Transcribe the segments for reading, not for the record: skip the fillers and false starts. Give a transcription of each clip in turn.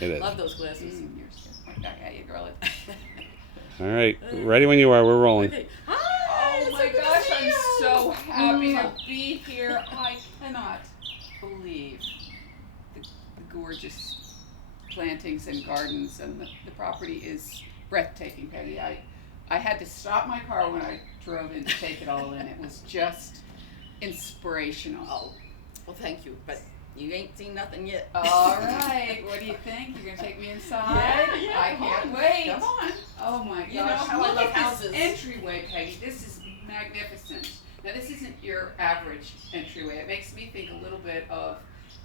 It is. Love those glasses. Okay, you girl. All right, ready when you are. We're rolling. Okay. Hi, Oh it's my so good to gosh, see I'm you. so happy to be here. I cannot believe the gorgeous plantings and gardens, and the property is breathtaking, Peggy. I had to stop my car when I drove in to take it all in. It was just inspirational. Oh, well, thank you, but you ain't seen nothing yet. All right, what do you think? You're gonna take me inside? Yeah, I come can't on. wait. Come on. Oh my gosh! You know how I Look love at houses. this entryway, Peggy. This is magnificent. Now this isn't your average entryway. It makes me think a little bit of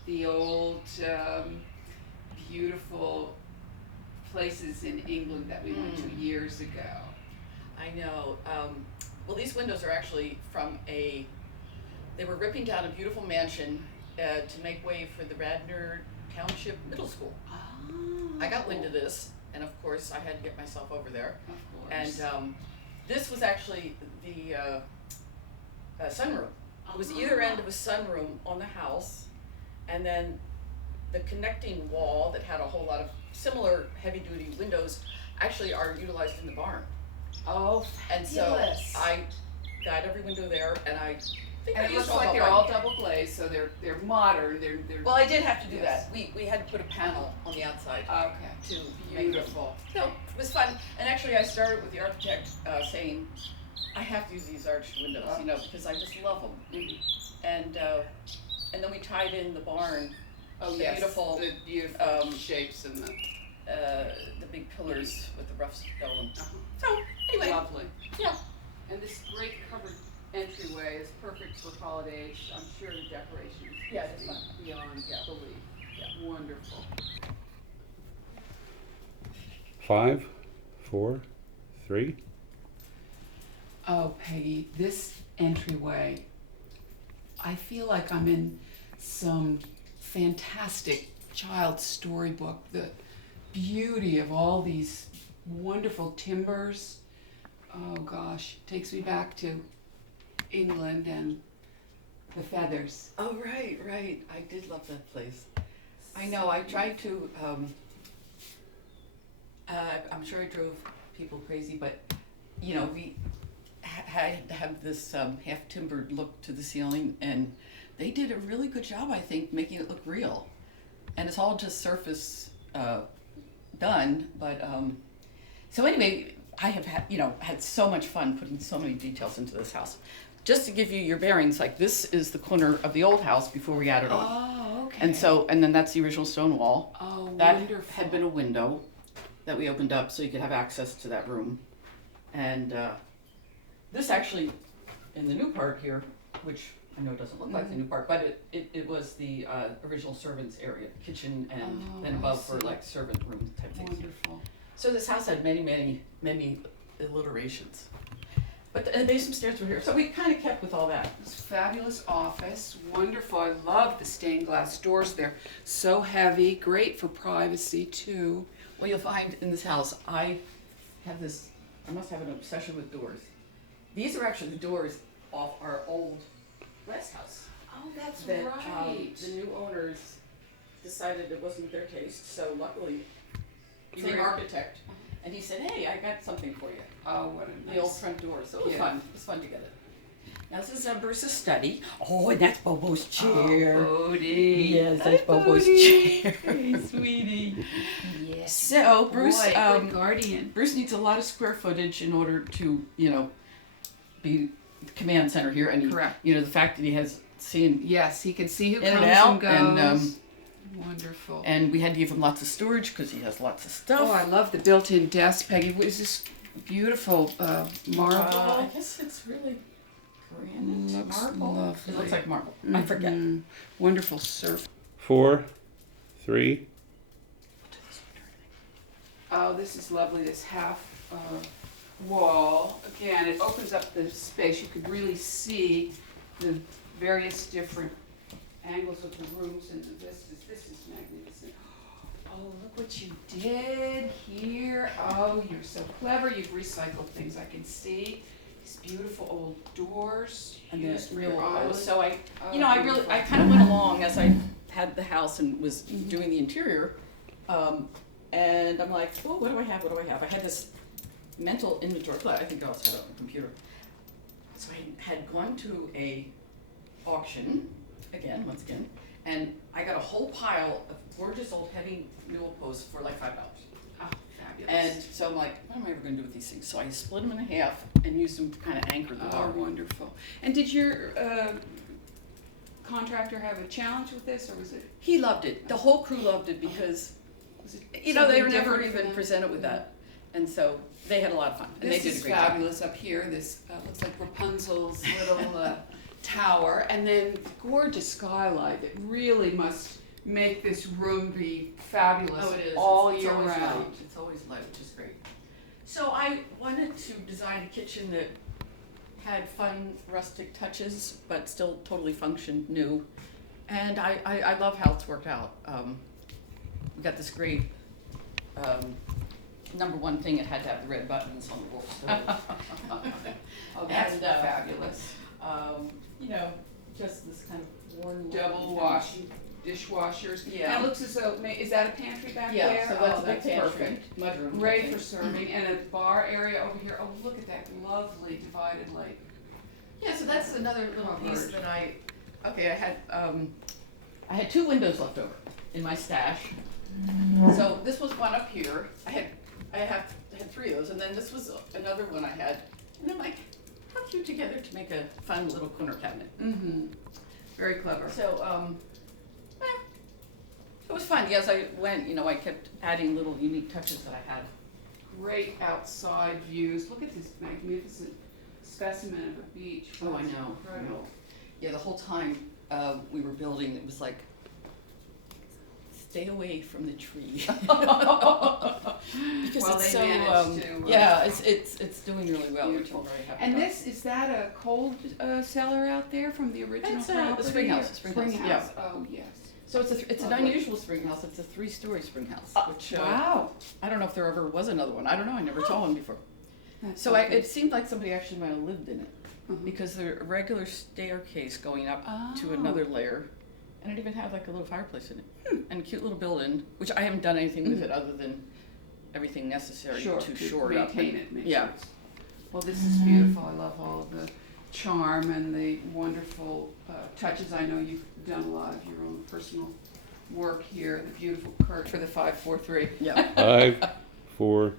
the old, beautiful places in England that we went to years ago. I know. Well, these windows are actually from they were ripping down a beautiful mansion to make way for the Radnor Township Middle School. Oh. I got wind of this, and of course I had to get myself over there. Of And course. this was actually the sunroom. It was either end of a sunroom on the house, and then the connecting wall that had a whole lot of similar heavy-duty windows actually are utilized in the barn. Oh, And so fabulous. I got every window there, and I think And I it used looks like all they're of all mine. double glazed, so they're modern. They're Well, I did have to do Yes. that. We had to put a panel on the outside okay. to make them. Beautiful. So it was fun, and actually I started with the architect saying, I have to use these arched windows, you know, because I just love them. Mhm. And then we tied in the barn, Oh the yes, beautiful, the beautiful um, shapes and the big pillars with the rough stone. uh-huh. So anyway, Lovely. yeah. And this great covered entryway is perfect for holidays. I'm sure the decorations Yeah, must it's be fun. beyond belief. Yeah. Wonderful. 5, 4, 3. Oh, Peggy, this entryway, I feel like I'm in some fantastic child storybook. The beauty of all these wonderful timbers, oh gosh, takes me back to England and the feathers. Oh, right. I did love that place. I know, I tried to, I'm sure I drove people crazy, but, you know, we had to have this half timbered look to the ceiling, and they did a really good job, I think, making it look real. And it's all just surface done, but, so anyway, I have had so much fun putting so many details into this house. Just to give you your bearings, like this is the corner of the old house before we added on. Oh, okay. And then that's the original stone wall. Oh, That wonderful. had been a window that we opened up so you could have access to that room. And this actually, in the new part here, which I know doesn't look like the new part, but it was the original servants area, kitchen, and Oh, then I above for see. like servant room type things. Wonderful. So this house had many alliterations. But the basement stairs were here, so we kind of kept with all that. This fabulous office, wonderful. I love the stained glass doors. They're so heavy, great for privacy too. Well, you'll find in this house, I must have an obsession with doors. These are actually the doors off our old last house. Oh, that's That right. the new owners decided it wasn't their taste, so luckily, You same were- architect, and he said, hey, I got something for you. Oh, what a The old nice. front door, so it was Yeah. fun. It was fun to get it. Now this is Bruce's study. Oh, and that's Bobo's chair. Oh, Bodie. Yes, that's Bobo's chair. Hey, sweetie. Yes. So Bruce, Boy, good guardian. Bruce needs a lot of square footage in order to, be the command center here, and Correct. the fact that he has seen, Yes, he can see who In and comes out, and and, goes. Wonderful. and we had to give him lots of storage because he has lots of stuff. Oh, I love the built-in desk, Peggy. What is this beautiful marble? I guess it's really granite, Looks marble. lovely. It looks like marble. I forget. Mhm. Wonderful surf. 4, 3. Oh, this is lovely, this half wall. Again, it opens up the space. You could really see the various different angles of the rooms and the vistas. This is magnificent. Oh, look what you did here. Oh, you're so clever. You've recycled things I can see. These beautiful old doors. And used the for real your oil. island. So Oh, I beautiful. kind of went along as I had the house and was doing the interior. And I'm like, oh, what do I have? What do I have? I had this mental inventory, but I think I also had it on the computer. So I had gone to a auction, once again, and I got a whole pile of gorgeous old heavy newel posts for like $5. Oh, fabulous. And so I'm like, what am I ever gonna do with these things? So I split them in half and used them to kind of anchor the Oh, bar. wonderful. And did your contractor have a challenge with this, or was it? He loved it. The whole crew loved it because, Was it you know, they something were never different for even them? presented with that. And so they had a lot of fun, and This they did a is great job. fabulous up here. This looks like Rapunzel's little tower, and then gorgeous skylight that really must make this room be fabulous Oh, it is. all It's year always round. light. It's always light, which is great. So I wanted to design a kitchen that had fun rustic touches, but still totally functioned new. And I love how it's worked out. We got this great, number one thing, it had to have the red buttons on the wall. Oh, that's And, fabulous. You know, just this kind of worn. Double wash dishwashers. Yeah. And it looks as though, is that a pantry back Yeah, there? so that's Oh, a big pantry, perfect. mudroom. Ready for serving, and a bar area over here. Oh, look at that lovely divided lake. Yeah, so that's another little piece Covered. that I had 2 windows left over in my stash. So this was one up here. I had 3 of those, and then this was another one I had. And I'm like, how cute together to make a fun little corner cabinet. Mm-hmm. Very clever. So, it was fun. As I went, you know, I kept adding little unique touches that I had. Great outside views. Look at this magnificent specimen of a beach. Oh, I That's know. Incredible. Yeah, the whole time we were building, it was like, stay away from the tree. Because Well, it's they so, managed to, yeah, it's doing really well, which I'm beautiful. very happy And about. is that a cold cellar out there from the original That's, the property? spring house, or- spring house, yeah. Oh, yes. So it's an Lovely. unusual spring house. It's a 3-story spring house, which Wow. I don't know if there ever was another one. I don't know. I never saw one before. That's So something. it seemed like somebody actually might have lived in it Mhm. because there's a regular staircase going up to Oh. another layer, and it even had like a little fireplace in it and a cute little build-in, which I haven't done anything with it other than everything necessary Sure, to to shore it up. maintain it, make Yeah. sure it's- Well, this is beautiful. I love all of the charm and the wonderful touches. I know you've done a lot of your own personal work here. The beautiful curtain for the 543. Yeah. 5, 4,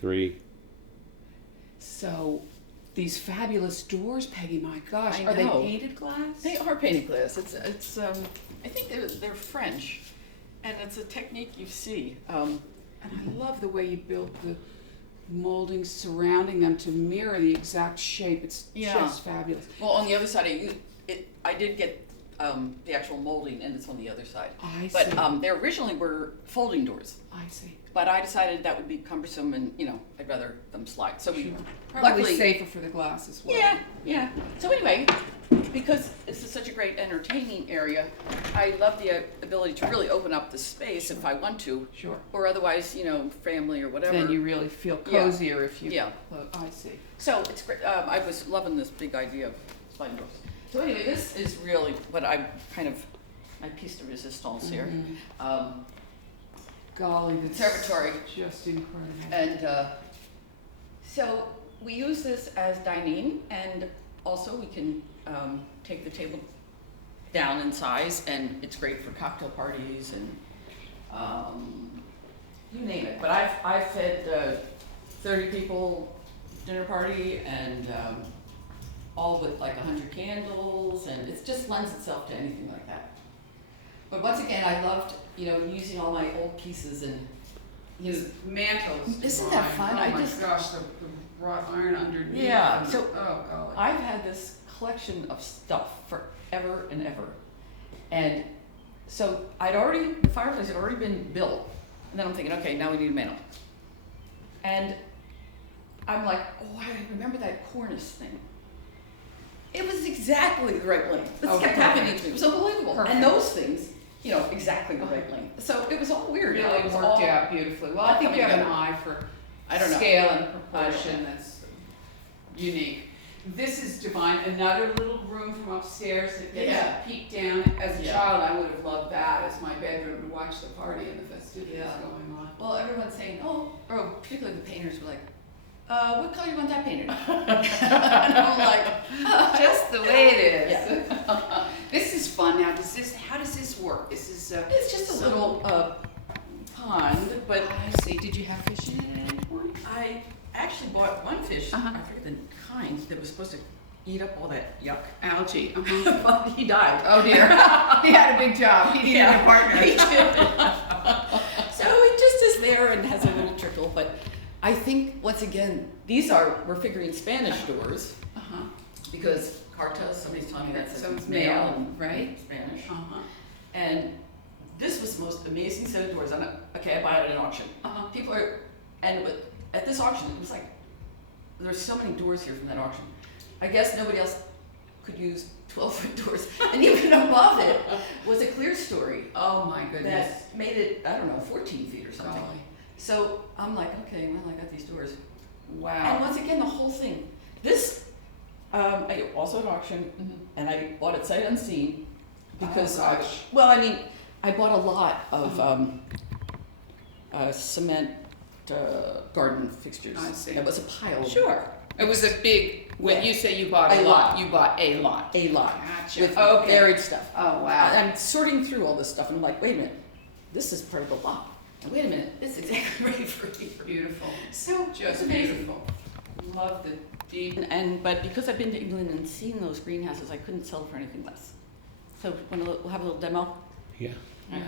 3. So these fabulous doors, Peggy. My gosh, I are they know. painted glass? They are painted glass. It's I think they're French, and it's a technique you see. And I love the way you built the moldings surrounding them to mirror the exact shape. It's Yeah. just fabulous. Well, on the other side, I did get the actual molding, and it's on the other side. I But see. they originally were folding doors. I see. But I decided that would be cumbersome, and you know, I'd rather them slide. So we, Sure. Probably luckily, safer for the glass as well. yeah. So anyway, because this is such a great entertaining area, I love the ability to really open up the space if I want to, Sure. or otherwise, you know, family or whatever. Then you really feel Yeah. cozier if you. Yeah. I see. So it's great. I was loving this big idea of sliding doors. So anyway, this is really what I kind of my piece de resistance here. Mhm. Golly, that's Conservatory. just incredible. And so we use this as dining, and also we can take the table down in size, and it's great for cocktail parties and you name it. But I've fed 30 people dinner party, and all with like 100 candles, and it just lends itself to anything like that. But once again, I loved, you know, using all my old pieces and, you know, Mantles. Isn't that divine. fun? Oh I my just- gosh, the wrought iron underneath. Yeah, and- so oh golly. I've had this collection of stuff forever and ever. And so the fireplace had already been built. And then I'm thinking, okay, now we need a mantle. And I'm like, oh, I remember that cornice thing. It was exactly the right length. This Oh, kept perfect. happening to me. It was unbelievable. Perfect. And those things, you know, exactly the right length. So it was all weird. Really It was worked all- out beautifully. Well, I think coming you have an together. eye for I don't know. scale and I don't proportion that's unique. This is divine. Another little room from upstairs that gets Yeah. a peek down. As a Yeah. child, I would have loved that as my bedroom to watch the party and the festivities Yeah. going on. Well, everyone's saying, oh, particularly the painters were like, what color you want that painted? And I'm like, Just the way it is. Yeah. This is fun. Now, how does this work? This is It's just a little pond, but I see. Did you have fish in it at any point? I actually bought one fish, Uh-huh. I forget the kind, that was supposed to eat up all that yuck. Algae. But he died. Oh dear. He had a big job. He needed a partner. He did. So it just is there and has a little trickle, but I think, once again, we're figuring Spanish doors, Uh-huh. because cartas, somebody's telling me that says Some's male male, and right? Spanish. Uh-huh. And this was the most amazing set of doors. Okay, I buy it at an auction. Uh-huh. People are, at this auction, it was like, there's so many doors here from that auction. I guess nobody else could use 12-foot doors. And even above it was a clear story Oh my goodness. that made it, I don't know, 14 feet or something. Golly. So I'm like, okay, well, I got these doors. And Wow. once again, the whole thing. This, I also at auction, Mhm. and I bought it sight unseen because, Oh, gosh. I bought a lot of cement garden fixtures. I see. It was a pile. Of Sure. It was a big, when Yeah. you say you bought a A lot, lot. you bought a lot. A lot. Gotcha. With Okay. varied stuff. Oh, wow. I'm sorting through all this stuff, and I'm like, wait a minute, this is part of the lot. And wait a minute, this is exactly ready for here. Beautiful. So Just it's amazing. beautiful. Love the deep. But because I've been to England and seen those greenhouses, I couldn't sell for anything less. So we'll have a little demo. Yeah. Wow.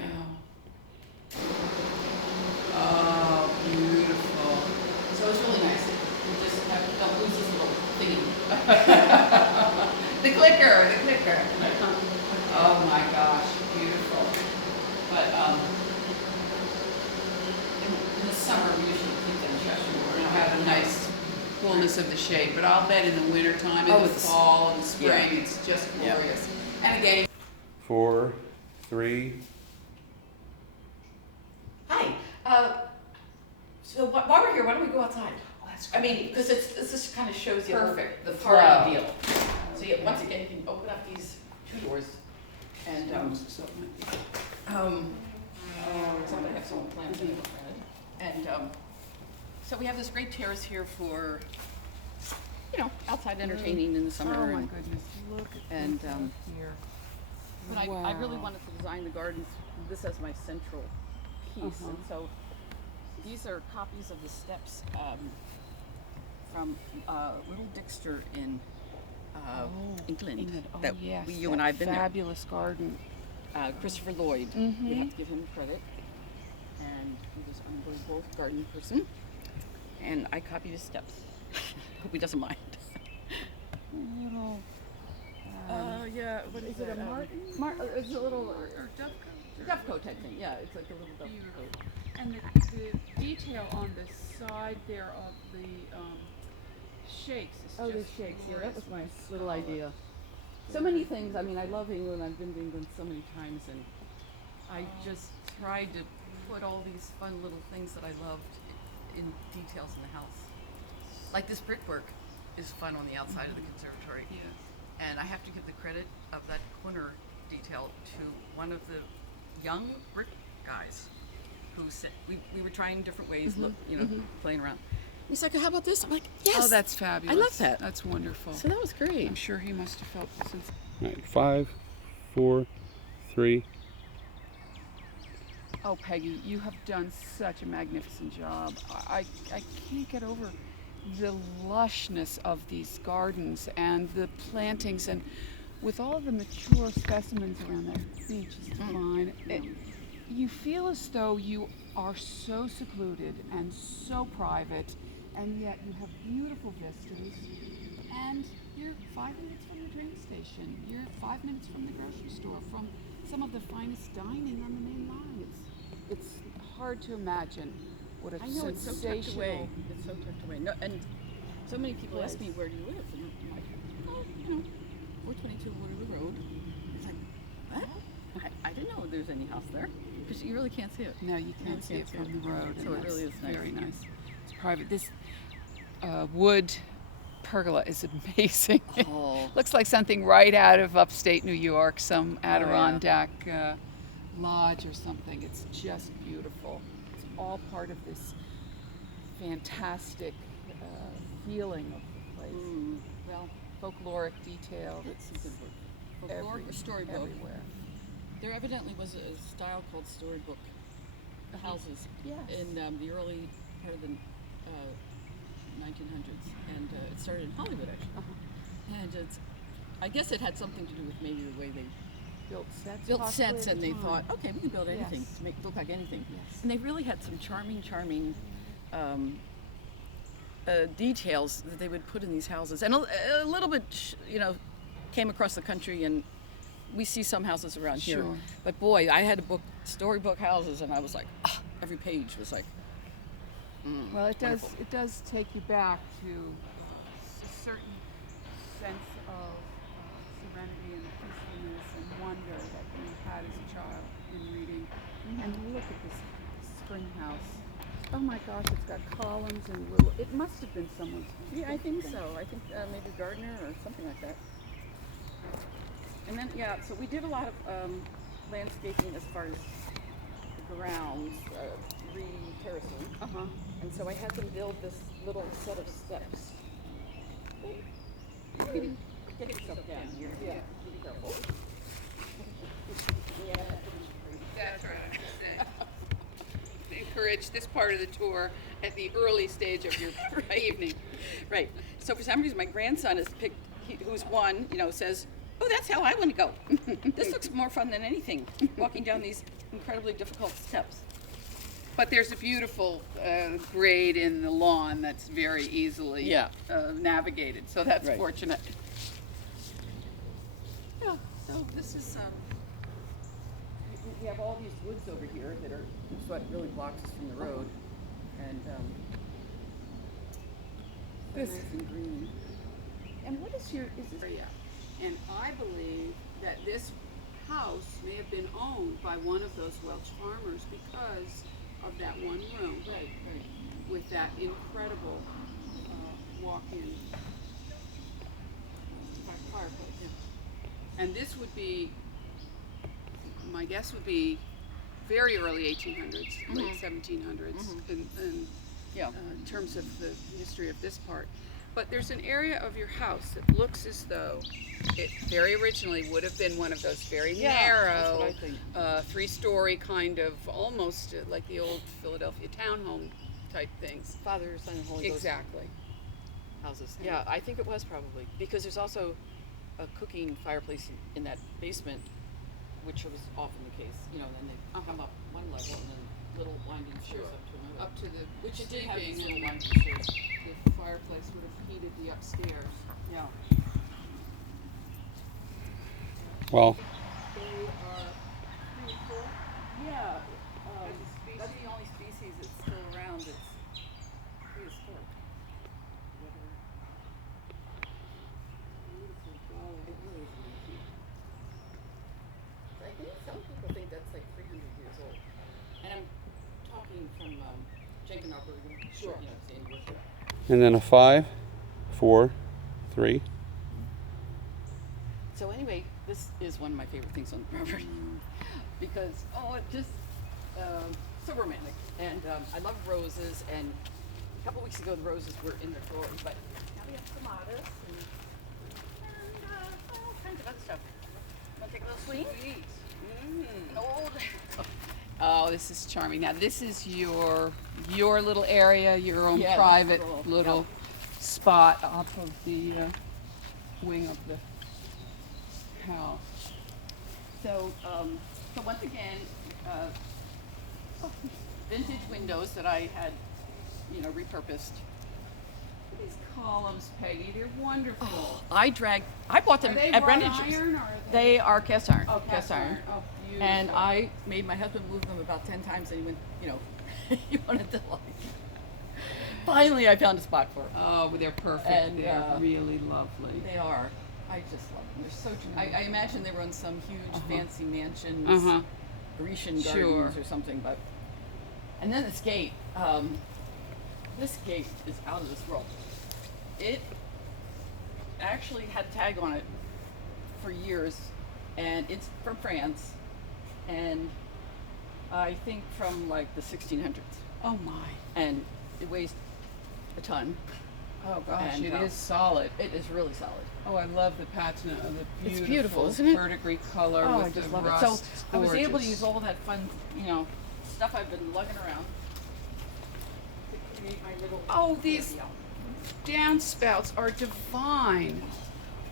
Oh, beautiful. So it's really nice. We just don't lose this little thingy. The clicker. Oh my gosh, beautiful. But in the summer we usually keep them in Cheshire. We're gonna have a nice fullness of the shade, but I'll bet in the winter time, in Oh, the it's- fall and spring, yeah. it's just Yeah. glorious. And again, 4, 3. Hi. So while we're here, why don't we go outside? oh, that's I mean, because this just kind of shows you Perfect, the the party flow. deal. So yeah, once again, you can open up these two doors, and so it might be- somebody have someone plan to and so we have this great terrace here for outside entertaining in the summer. Oh my and- goodness, look at and, this up here. But I really Wow. wanted to design the gardens, this as my central piece, and so these are copies of the steps from Little Dixter in England. Oh, that yes, you and I have been there. fabulous garden. Christopher Lloyd, Mhm. we have to give him credit, and he was an unbelievable garden person, and I copied his steps. Hope he doesn't mind. Little, Yeah, what is it a martin? It's a little or dovecot? dovecot type thing, yeah, it's like a little Beautiful. dovecot. And the detail on the side there of the shakes is Oh, the just shakes, yeah, that was my glorious. little idea. So many things, I mean, I love England, I've been to England so many times, and I just tried to put all these fun little things that I loved in details in the house. Like this brickwork is fun on the outside of the conservatory. Yes. And I have to give the credit of that corner detail to one of the young brick guys who said, we were trying different ways, playing around. He's like, how about this? I'm like, yes. Oh, that's fabulous. I love that. That's wonderful. So that was great. I'm sure he must have felt since. All right, 5, 4, 3. Oh, Peggy, you have done such a magnificent job. I can't get over the lushness of these gardens and the plantings, and with all the mature specimens around that beach is divine. You feel as though you are so secluded and so private, and yet you have beautiful vistas, and you're 5 minutes from the train station, you're 5 minutes from the grocery store, from some of the finest dining on the main line. It's hard to imagine what a I know, it's so tucked sensational. away. It's so tucked away. No, and so many people ask me, where do you live? And I'm like, 422 Waterloo Road. It's like, what? I didn't know there was any house there, because you really can't see it. No, you can't see it can't from the road. So and it really that's is nice. very nice. It's private. This wood pergola is amazing. Oh. Looks like something right out of upstate New York, some yeah. Adirondack lodge or something. It's just beautiful. It's all part of this fantastic feeling of the place. Well, folkloric detail That's that's a good word. Folklore or storybook? everywhere. There evidently was a style called storybook houses Yes. in the early part of the 1900s, and it started in Hollywood actually. And I guess it had something to do with maybe the way they Built sets. built possibly sets, at and the they time. thought, okay, we can build anything Yes. to make it look like anything. Yes. And they really had some charming details that they would put in these houses, and a little bit, came across the country, and we see some houses around here. Sure. But boy, I had to book storybook houses, and I was like, every page was like, Well, it does. wonderful. It does take you back to a certain sense of serenity and peacefulness and wonder that you had as a child in reading. And look at this spring house. Oh my gosh, it's got columns and little. It must have been someone's. Yeah, I think so. I think maybe Gardner or something like that. And then, so we did a lot of landscaping as far as the grounds, re-terracing. Uh-huh. And so I had them build this little set of steps. Get yourself down here. Yeah. Be careful. That's right. Encourage this part of the tour at the early stage of your evening. Right. So for some reason, my grandson has picked, who's one, says, "Oh, that's how I want to go. This looks more fun than anything, walking down these incredibly difficult steps." But there's a beautiful grade in the lawn that's very easily navigated, so that's Right. fortunate. Yeah. So this is, we have all these woods over here that are, what really blocks us from the road. And This- nice and green. And what is is this area? And I believe that this house may have been owned by one of those Welch farmers because of that one room Right. with that incredible walk-in fireplace. And this would be, my guess would be very early 1800s, late 1700s in Yeah. terms of the history of this part. But there's an area of your house that looks as though it very originally would have been one of those very Yeah, that's what I narrow, think. three-story kind of, almost like the old Philadelphia townhome type things. Father, Son, and Holy Ghost Exactly. houses. Yeah, I think it was probably because there's also a cooking fireplace in that basement, which was often the case. And then they come up one level and then little winding stairs up to another. Up to the Which it did have these sleeping, little and winding stairs. the fireplace would have heated the upstairs. Yeah. Well, They are beautiful. Yeah. As a species? That's the only species that's still around that's prehistoric. Beautiful golly. It really is really cute. I think some people think that's like 300 years old. And I'm talking from Jenkins Arbor. Sure. Sandy Worship. and then a 5, 4, 3. So anyway, this is one of my favorite things on the property because it just so romantic, and I love roses. And a couple weeks ago, the roses were in their drawers, but now we have clematis and all kinds of other stuff. Want to take a little swing? Sweet. An old. Oh, this is charming. Now, this is your little area, your own Yeah, private this little spot off of the wing of the house. So once again, vintage windows that I had, repurposed. These columns, Peggy, they're wonderful. I bought them Are they at wrought Brendanger's. iron or are They are cast iron. Oh, cast iron. Oh, beautiful. And I made my husband move them about 10 times, and he went, he wanted to like. Finally, I found a spot for them. Oh, they're perfect. And, they're really lovely. They are. I just love them. They're so. I imagine they were in some huge fancy mansions, Uh-huh. Grecian Sure. gardens or something. But and then this gate. This gate is out of this world. It actually had a tag on it for years, and it's from France, and I think from like the 1600s, Oh my. and it weighs a ton. Oh gosh, And, it uh, is solid. It is really solid. Oh, I love the patina of the beautiful, It's beautiful, isn't it? verdigris color Oh, with I just the love rust. it. So It's I was able to gorgeous. use all that fun, stuff I've been lugging around to create my little. Oh, these deal. downspouts are divine.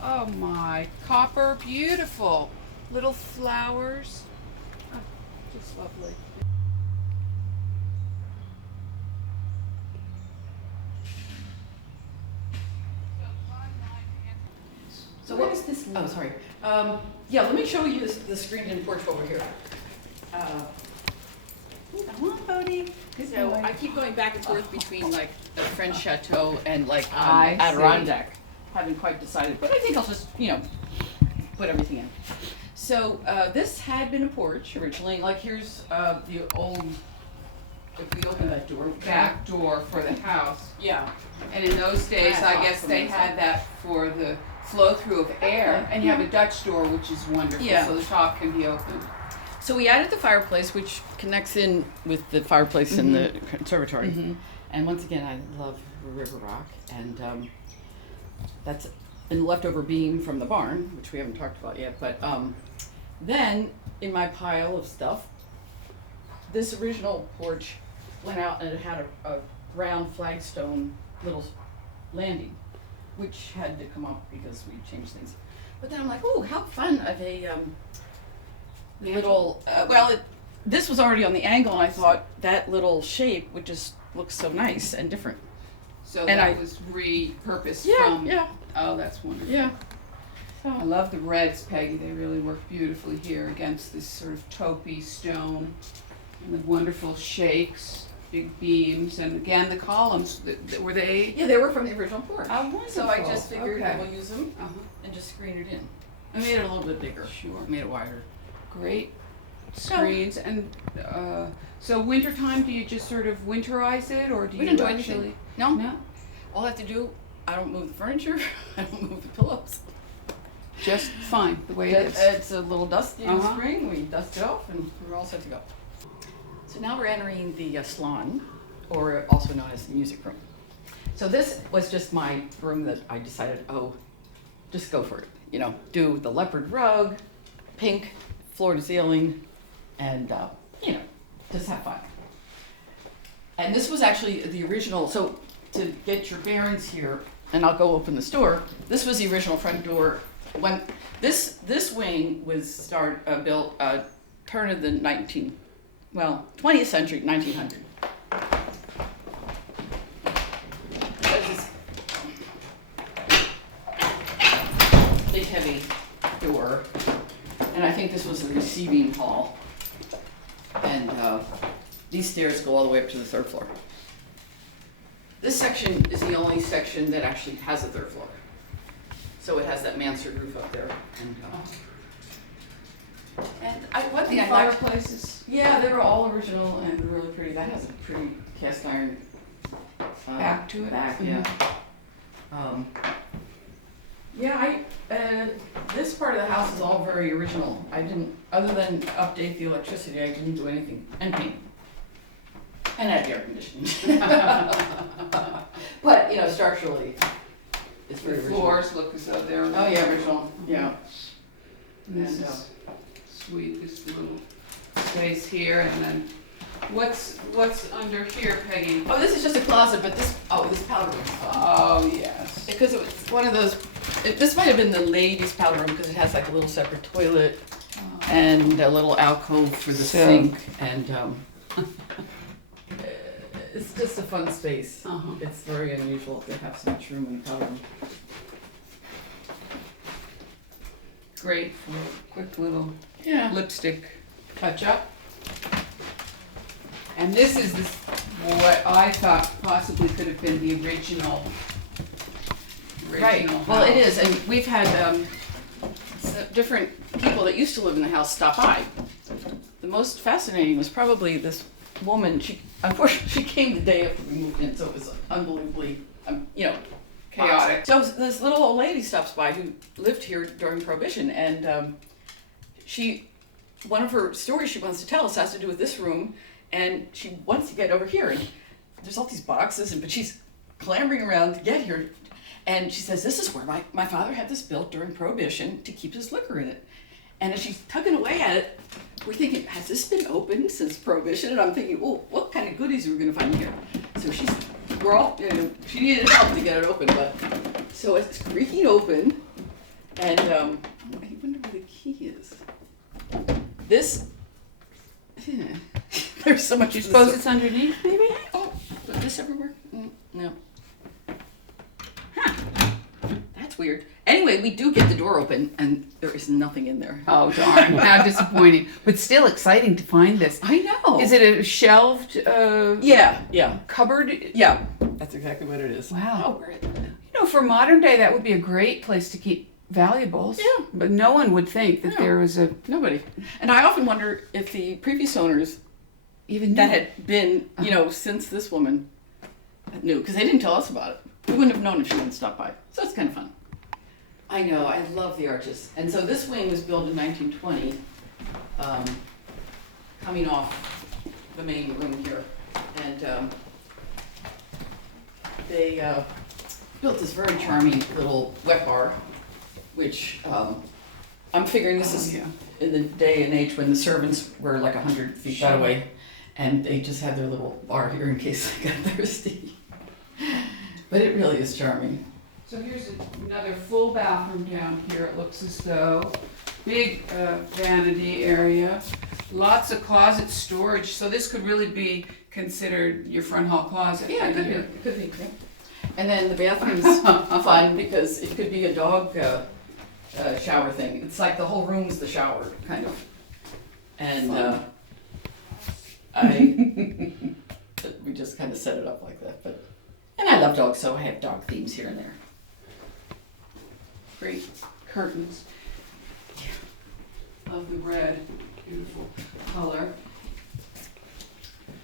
Oh my, copper, beautiful. Little flowers. Oh, just lovely. So Where what is this Oh, sorry. Yeah, let me show you the screened-in porch over here. Come on, Bodie. So I keep going back and forth between like the French chateau and like I see. Adirondack. Haven't quite decided, but I think I'll just put everything in. So this had been a porch originally. Like here's the old. If we open that door, Back door for the house. Yeah. And in those days, That's I guess awesome, they isn't had it? that for the flow through of air. And you have a Dutch door, which is wonderful, Yeah. so the top can be opened. So we added the fireplace, which connects in with the fireplace in the conservatory. Mhm. And once again, I love River Rock, and that's a leftover beam from the barn, which we haven't talked about yet. But then in my pile of stuff, this original porch went out and it had a round flagstone little landing, which had to come up because we changed things. But then I'm like, oh, how fun of a little. This was already on the angle, and I thought that little shape would just look so nice and different. So And that I- was repurposed Yeah, from. yeah, Oh, that's wonderful. yeah. I love the reds, Peggy. They really work beautifully here against this sort of taupey stone. And the wonderful shakes, big beams, and again the columns. Were they? Yeah, they were from the original porch. Oh, wonderful. So I just figured Okay. we'll use them Uh-huh. and just screen it in. I made it a little bit bigger. Sure. Made it wider. Great screens. And so wintertime, do you just sort of winterize it, or do We you didn't do actually? anything. No, No, all I have to do, I don't move the furniture, I don't move the pillows. just fine the way it is. It's a little dusty in the Uh-huh. spring, we dust it off and we're all set to go. So now we're entering the salon, or also known as the music room. So this was just my room that I decided, just go for it. Do the leopard rug, pink, floor to ceiling, and, just have fun. And this was actually the original, so to get your bearings here, and I'll go open this door, this was the original front door. When this wing was built turn of the 20th century, 1900. There's this big heavy door, and I think this was the receiving hall. And these stairs go all the way up to the third floor. This section is the only section that actually has a third floor. So it has that mansard roof up there. And one thing I liked, Fireplaces. yeah, they were all original and really pretty. That has a pretty cast iron Back to it. Back, yeah. This part of the house is all very original. I didn't, other than update the electricity, I didn't do anything, and paint. And add the air conditioning. But, structurally, it's The very original. floors look as though they're. Oh, yeah, original, yeah. This And, is sweet, this little space here, and then what's under here, Peggy? Oh, this is just a closet, but this powder room. Oh, yes. Because it was one of those, this might have been the ladies' powder room because it has like a little separate toilet and a little alcove for the So- sink, and it's just a fun space. Uh-huh. It's very unusual to have so much room in the powder room. Great for a quick little Yeah. lipstick touch-up. And this is what I thought possibly could have been the original Right. Well, it house. is, and we've had different people that used to live in the house stop by. The most fascinating was probably this woman. Unfortunately, she came the day after we moved in, so it was unbelievably, chaotic. So this little old lady stops by who lived here during Prohibition, and one of her stories she wants to tell us has to do with this room, and she wants to get over here, and there's all these boxes, but she's clambering around to get here, and she says, this is where my father had this built during Prohibition to keep his liquor in it. And as she's tugging away at it, we're thinking, has this been opened since Prohibition? And I'm thinking, oh, what kind of goodies are we going to find here? So she needed help to get it open, but so it's creaking open, and I wonder where the key is. This, there's so much. You suppose it's underneath, maybe? Oh, does this ever work? No. Huh. That's weird. Anyway, we do get the door open, and there is nothing in there. Oh, darn. How disappointing. But still exciting to find this. I know. Is it a shelved Yeah. cupboard? Yeah. That's exactly what it is. Wow. Oh, we're in there. You know, for modern day, that would be a great place to keep valuables. Yeah. But no one would think that No. there was a... Nobody. And I often wonder if the previous owners Even that knew. had been, since this woman knew, because they didn't tell us about it. We wouldn't have known if she didn't stop by. So it's kind of fun. I know, I love the arches. And so this wing was built in 1920, coming off the main room here. And they built this very charming little wet bar, which I'm figuring this is in the day and age when the servants were like 100 feet that away, and they just had their little bar here in case they got thirsty. But it really is charming. So here's another full bathroom down here. It looks as though. Big vanity area. Lots of closet storage. So this could really be considered your front hall closet. Yeah, right it could be. here. It could be. Yeah. And then the bathroom's fun because it could be a dog shower thing. It's like the whole room's the shower, kind of. And we just kind of set it up like that. And I love dogs, so I have dog themes here and there. Great curtains. Love the red. Beautiful color.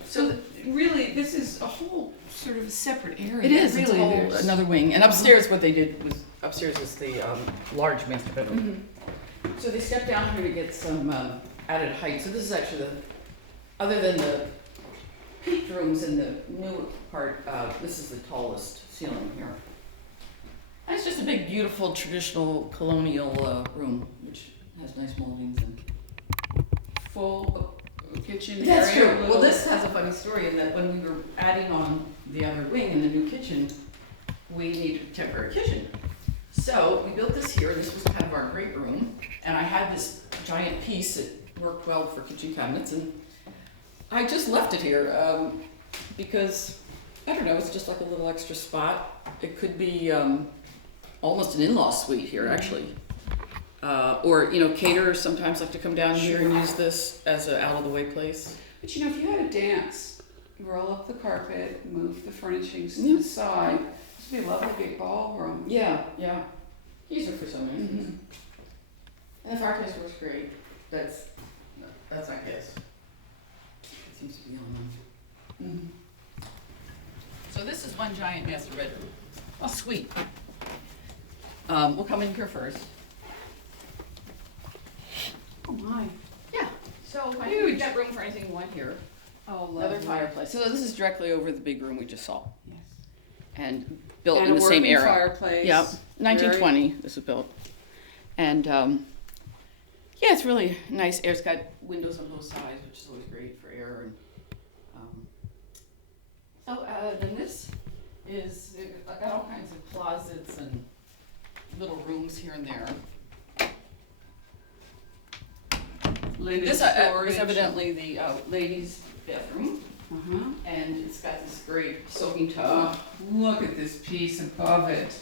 So really, this is a whole sort of a separate area. It is. Really, It's a whole, there's- another wing. And upstairs, what they did was upstairs is the large master bedroom. Mhm. So they stepped down here to get some added height. So this is actually other than the peaked rooms in the new part, this is the tallest ceiling here. And it's just a big, beautiful, traditional colonial room, which has nice moldings and. Full kitchen That's area. true. Well, this has a funny story in that when we were adding on the other wing in the new kitchen, we needed a temporary kitchen. So we built this here. This was kind of our great room, and I had this giant piece that worked well for kitchen cabinets, and I just left it here because I don't know. It's just like a little extra spot. It could be almost an in-law suite here, actually. Or caterers sometimes like to come down here and use this as an out-of-the-way place. But if you had a dance, roll up the carpet, move the furnishings to Yeah. the side, this would be a lovely big ballroom. Yeah. These are for so many things. Mhm. And the fireplace works great. That's not gas. It seems to be on them. Mhm. So this is one giant master bedroom. Oh, sweet. We'll come in here first. Oh my. Yeah. So I think Huge. we've got room for anything you want here. Oh, Another lovely. fireplace. So this is directly over the big room we just saw, Yes. and built And in a the same working era. fireplace. Yep, 1920 this was built. And yeah, it's really nice air. It's got windows on both sides, which is always great for air. And so then this is, I've got all kinds of closets and little rooms here and there. Linen This storage. is evidently the ladies' bathroom, Uh-huh. and it's got this great soaking tub. Oh, look at this piece above it.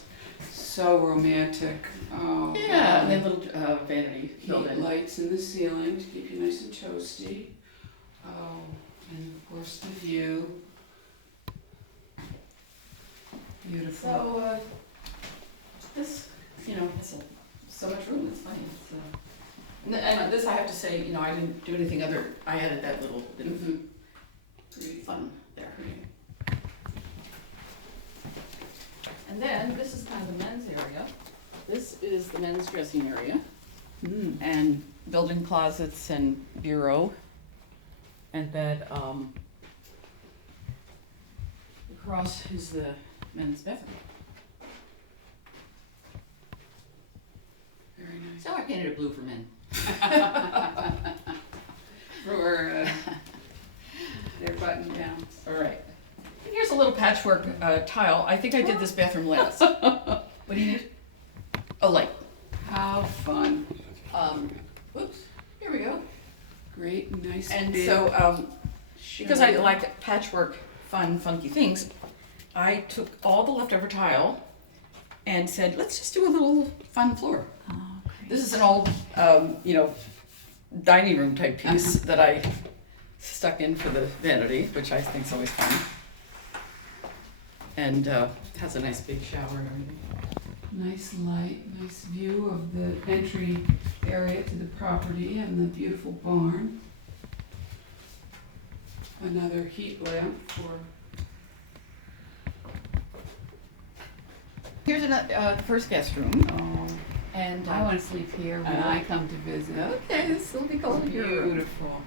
So romantic. Oh, Yeah, and God. then little vanity filled Heat in. lights in the ceiling to keep you nice and toasty. Oh, and of course the view. Beautiful. So, this, has so much room, it's funny. And this, I have to say, I didn't do anything other, I added that little bit of Mhm. fun there. And then this is kind of the men's area. This is the men's dressing area. Mm. And built-in closets and bureau. And then across is the men's bathroom. Very nice. So I painted it blue for men. For their button downs. All right. And here's a little patchwork tile. I think I did this bathroom last. What do you need? A light. How fun. Whoops. Here we go. Great, nice. And big so, because I shower. like patchwork, fun, funky things, I took all the leftover tile and said, let's just do a little fun floor. Oh, great. This is an old, dining room type piece that I stuck in for the vanity, which I think is always fun. And has a nice big shower and everything. Nice light, nice view of the entry area to the property and the beautiful barn. Another heat lamp for, Here's the first guest room. oh, And I want to sleep here when I come to visit. okay, this will be called your room. Beautiful.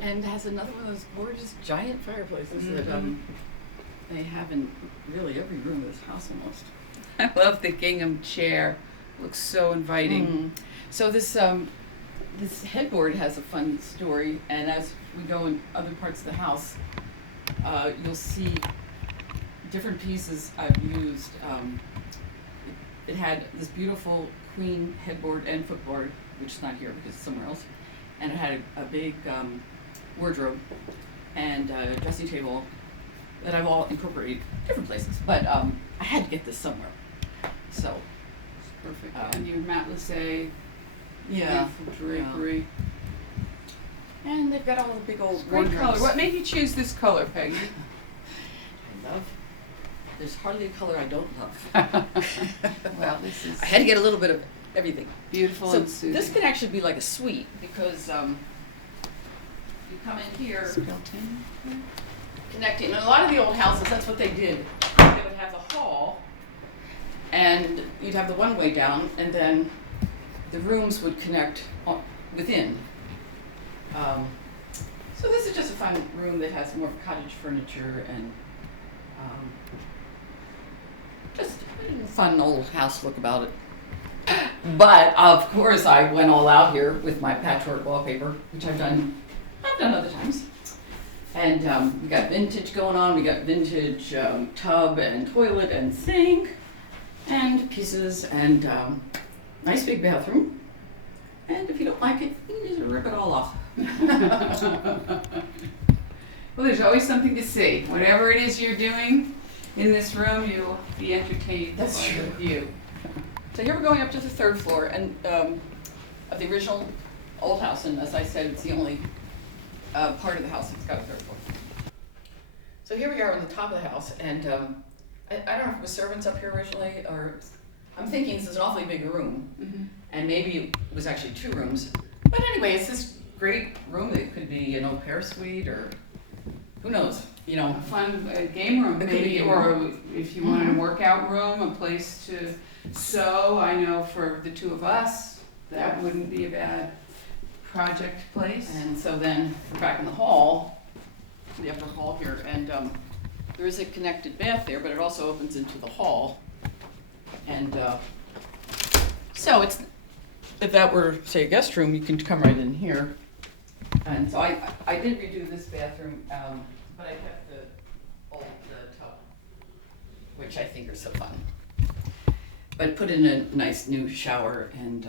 And has another one of those gorgeous giant fireplaces that Mhm. they have in really every room of this house almost. I love the gingham chair. Looks so inviting. Mm. So this headboard has a fun story, and as we go in other parts of the house, you'll see different pieces I've used. It had this beautiful queen headboard and footboard, which is not here because it's somewhere else, and it had a big wardrobe and a dressing table that I've all incorporated different places, but I had to get this somewhere. So, Perfect. And your matelassé, yeah. beautiful drapery. And they've got all the big old Great wardrobes. color. What made you choose this color, Peggy? I love. There's hardly a color I don't love. Well, this is I had to get a little bit of everything. beautiful So and soothing. this can actually be like a suite because you come in here, Built in. connecting. And a lot of the old houses, that's what they did. They would have the hall, and you'd have the one-way down, and then the rooms would connect within. So this is just a fun room that has more cottage furniture and just a fun old house look about it. But of course, I went all out here with my patchwork wallpaper, which I've done other times. And we got vintage going on. We got vintage tub and toilet and sink and pieces and nice big bathroom. And if you don't like it, you can just rip it all off. Well, there's always something to see. Whatever it is you're doing in this room, you'll be entertained That's by true. the view. So here we're going up to the third floor and of the original old house. And as I said, it's the only part of the house that's got a third floor. So here we are on the top of the house, and I don't know if it was servants up here originally, or I'm thinking this is an awfully big room, and maybe it was actually 2 rooms. But anyway, it's this great room that could be an au pair suite, or who knows, you know. A fun game room, It could maybe, be a or room. if you wanted a workout room, a place to sew. I know for the two of us, that wouldn't be a bad project place. And so then we're back in the hall, the upper hall here, and there is a connected bath there, but it also opens into the hall. And so it's, if that were, say, a guest room, you can come right in here. And so I did redo this bathroom, but I kept the old tub, which I think are so fun. But put in a nice new shower and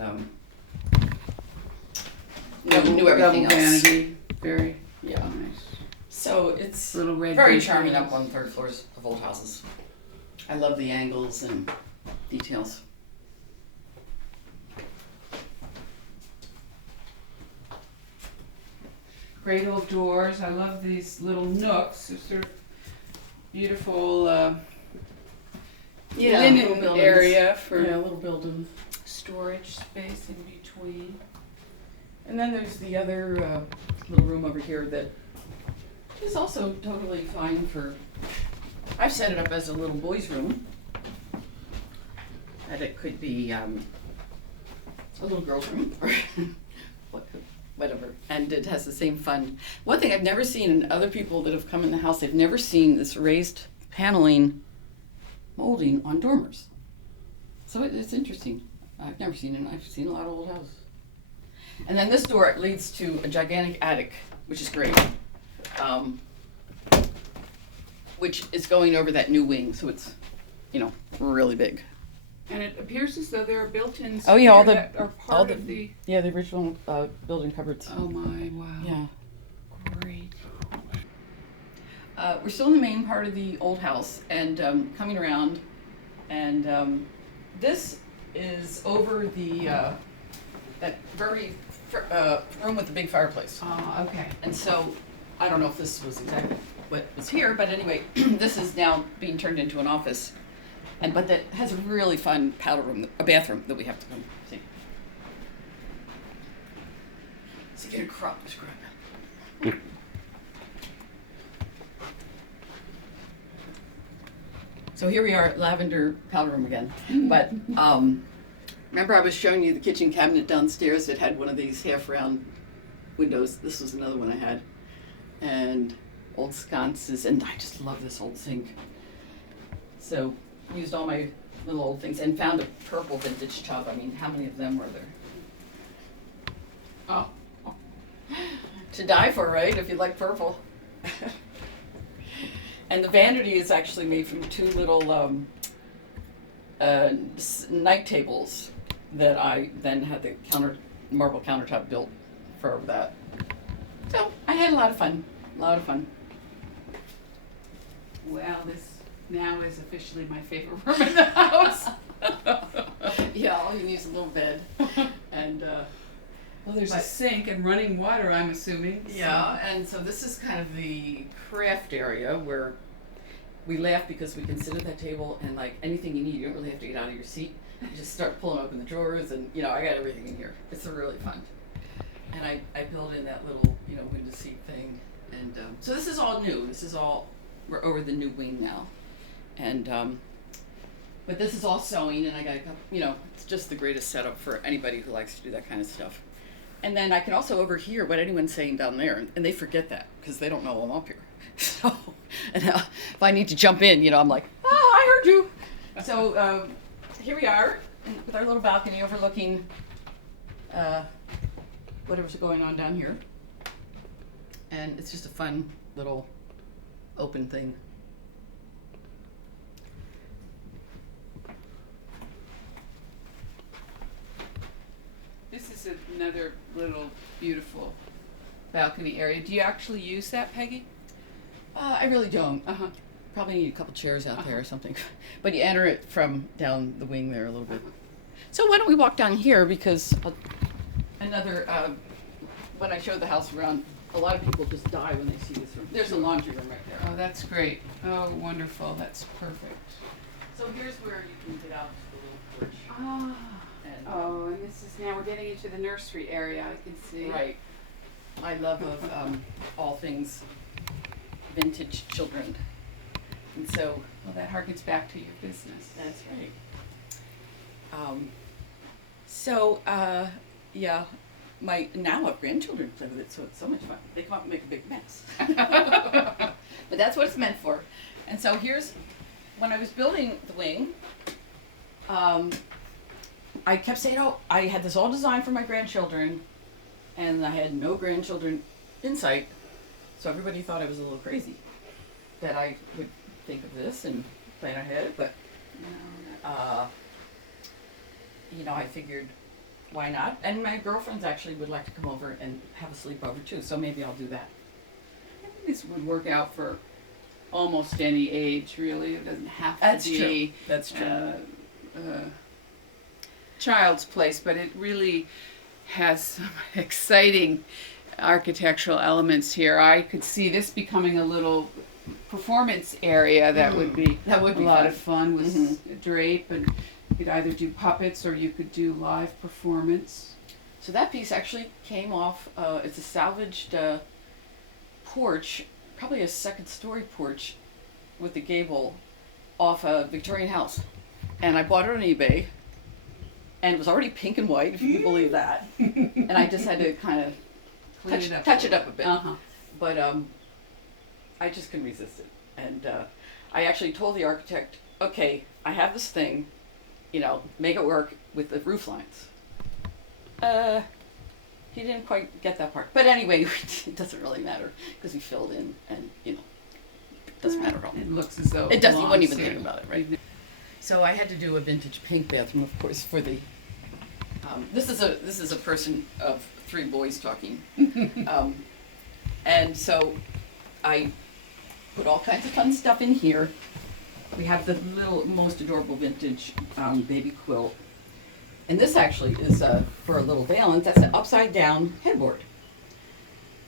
knew everything Double else. vanity, very Yeah. nice. So it's Little red very brick charming windows. up on the 3rd floors of old houses. I love the angles and details. Great old doors. I love these little nooks. They're sort of beautiful linen little buildings. area for Yeah, little building. storage space in between. And then there's the other little room over here that is also totally fine for, I've set it up as a little boys' room. that it could be a little girl's room or whatever. And it has the same fun. One thing I've never seen in other people that have come in the house, they've never seen this raised paneling molding on dormers. So it's interesting. I've never seen it. I've seen a lot of old houses. And then this door leads to a gigantic attic, which is great. Which is going over that new wing, so it's, really big. And it appears as though there are built-ins Oh, yeah, all here the- that are all part the- of the. Yeah, the original building cupboards. Oh my! Wow. Yeah. Great. We're still in the main part of the old house and coming around, and this is over the that very room with the big fireplace. Oh, okay. And so I don't know if this was exactly what was here, but anyway, this is now being turned into an office, but that has a really fun powder room, a bathroom that we have to come see. So get a crop, So here we are at lavender powder room again. But remember I was showing you the kitchen cabinet downstairs that had one of these half round windows. This was another one I had. And old sconces, and I just love this old sink. So used all my little old things and found a purple vintage tub. I mean, how many of them were there? Oh. To die for, right? If you like purple. And the vanity is actually made from two little night tables that I then had the marble countertop built for that. So I had a lot of fun. Well, this now is officially my favorite room in the house. Yeah, all you need is a little bed. And Well, there's a But- sink and running water, I'm assuming. yeah, and so this is kind of the craft area where we laugh because we can sit at that table and like anything you need, you don't really have to get out of your seat. You just start pulling open the drawers and I got everything in here. It's really fun. And I built in that little, window seat thing. And so this is all new. We're over the new wing now. And but this is all sewing and I got a couple, it's just the greatest setup for anybody who likes to do that kind of stuff. And then I can also overhear what anyone's saying down there, and they forget that because they don't know I'm up here. So, and if I need to jump in, I'm like, I heard you. So here we are with our little balcony overlooking whatever's going on down here, and it's just a fun little open thing. This is another little beautiful balcony area. Do you actually use that, Peggy? I really don't. Uh-huh. Probably need a couple chairs out there or something. But you enter it from down the wing there a little bit. So why don't we walk down here because when I show the house around, a lot of people just die when they see this room. There's a laundry room right there. Oh, that's great. Oh, wonderful. That's perfect. So here's where you can get out to the little porch. Ah. And, Oh, and this is now we're getting into the nursery area. I can see. Right. My love of all things vintage children. And so Well, that harkens back to your business. that's right. Yeah, now I have grandchildren play with it, so it's so much fun. They come up and make a big mess. But that's what it's meant for. And so here's, when I was building the wing, I kept saying, I had this all designed for my grandchildren, and I had no grandchildren in sight, so everybody thought I was a little crazy, that I would think of this and plan ahead, but I figured, why not? And my girlfriends actually would like to come over and have a sleepover too, so maybe I'll do that. I think this would work out for almost any age, really. It doesn't have to That's be true. That's true. Child's place, but it really has some exciting architectural elements here. I could see this becoming a little performance area that would be That would be a lot fun. of fun with a drape, and you could either do puppets or you could do live performance. So that piece actually came off, it's a salvaged porch, probably a second story porch with the gable off a Victorian house. and I bought it on eBay, and it was already pink and white, if you can believe that. And I just had to kind of touch it up a bit. Uh-huh. But I just couldn't resist it. And I actually told the architect, okay, I have this thing, you know, make it work with the roof lines. He didn't quite get that part. But anyway, it doesn't really matter because we filled in and, you know, it doesn't matter at all. It looks as though It does, you wouldn't even belongs think there. about it, right? So I had to do a vintage pink bathroom, of course, for the, this is a person of 3 boys talking. And so I put all kinds of fun stuff in here. We have the little, most adorable vintage baby quilt. And this actually is for a little valance. That's an upside down headboard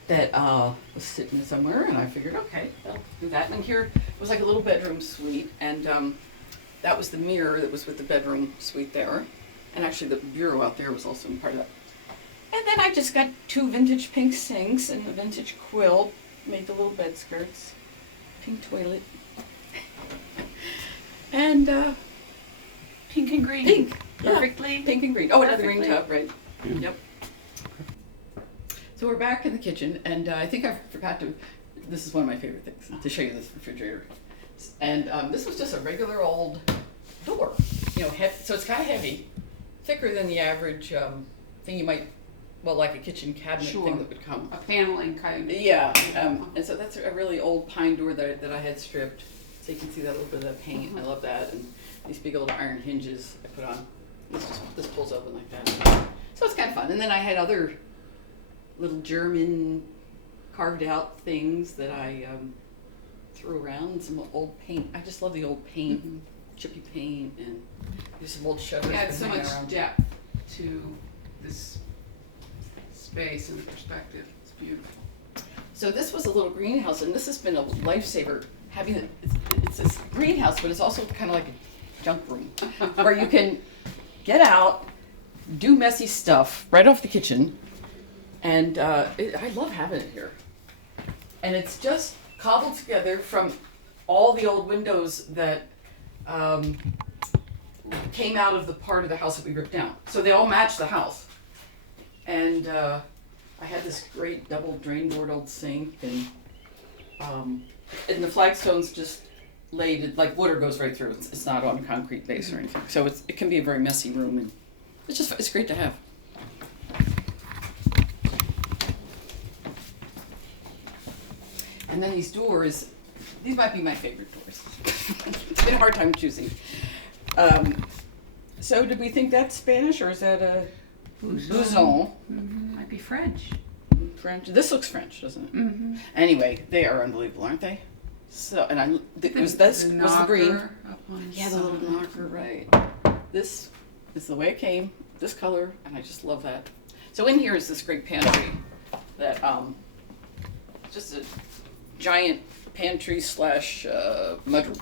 that was sitting somewhere, and I figured, okay, I'll do that. And here was like a little bedroom suite, and that was the mirror that was with the bedroom suite there. And actually the bureau out there was also part of that. And then I just got 2 vintage pink sinks and a vintage quilt, made the little bed skirts, pink toilet. And Pink and green. pink. Yeah, Perfectly. pink and green. Oh, another green Perfectly. tub, right. Yep. So we're back in the kitchen, and I think I forgot to, this is one of my favorite things, to show you this refrigerator. And this was just a regular old door, you know, so it's kind of heavy, thicker than the average thing you might, well, like a kitchen cabinet Sure. thing that would come. A paneling kind of. Yeah, and so that's a really old pine door that I had stripped, so you can see that little bit of that paint. I love that, and these big old iron hinges I put on. This pulls open like that. So it's kind of fun. And then I had other little German carved out things that I threw around, some old paint. I just love the old paint, chippy paint, and there's some old shutters. Adds so hanging much around. depth to this space and perspective. It's beautiful. So this was a little greenhouse, and this has been a lifesaver. Having it's this greenhouse, but it's also kind of like a junk room where you can get out, do messy stuff right off the kitchen, and I love having it here. And it's just cobbled together from all the old windows that came out of the part of the house that we ripped down. So they all match the house. And I had this great double drain board old sink, and the flagstones just laid, like water goes right through. It's not on a concrete base or anything. So it can be a very messy room, and it's great to have. And then these doors, these might be my favorite doors. It's been a hard time choosing. So did we think that's Spanish, or is that a Buzon? Might be French. French. This looks French, doesn't it? Mm-hmm. Anyway, they are unbelievable, aren't they? So, and it was this was the green. Up on Yeah, the little knocker, right. This is the way it came, this color, and I just love that. So in here is this great pantry that, just a giant pantry slash mudroom.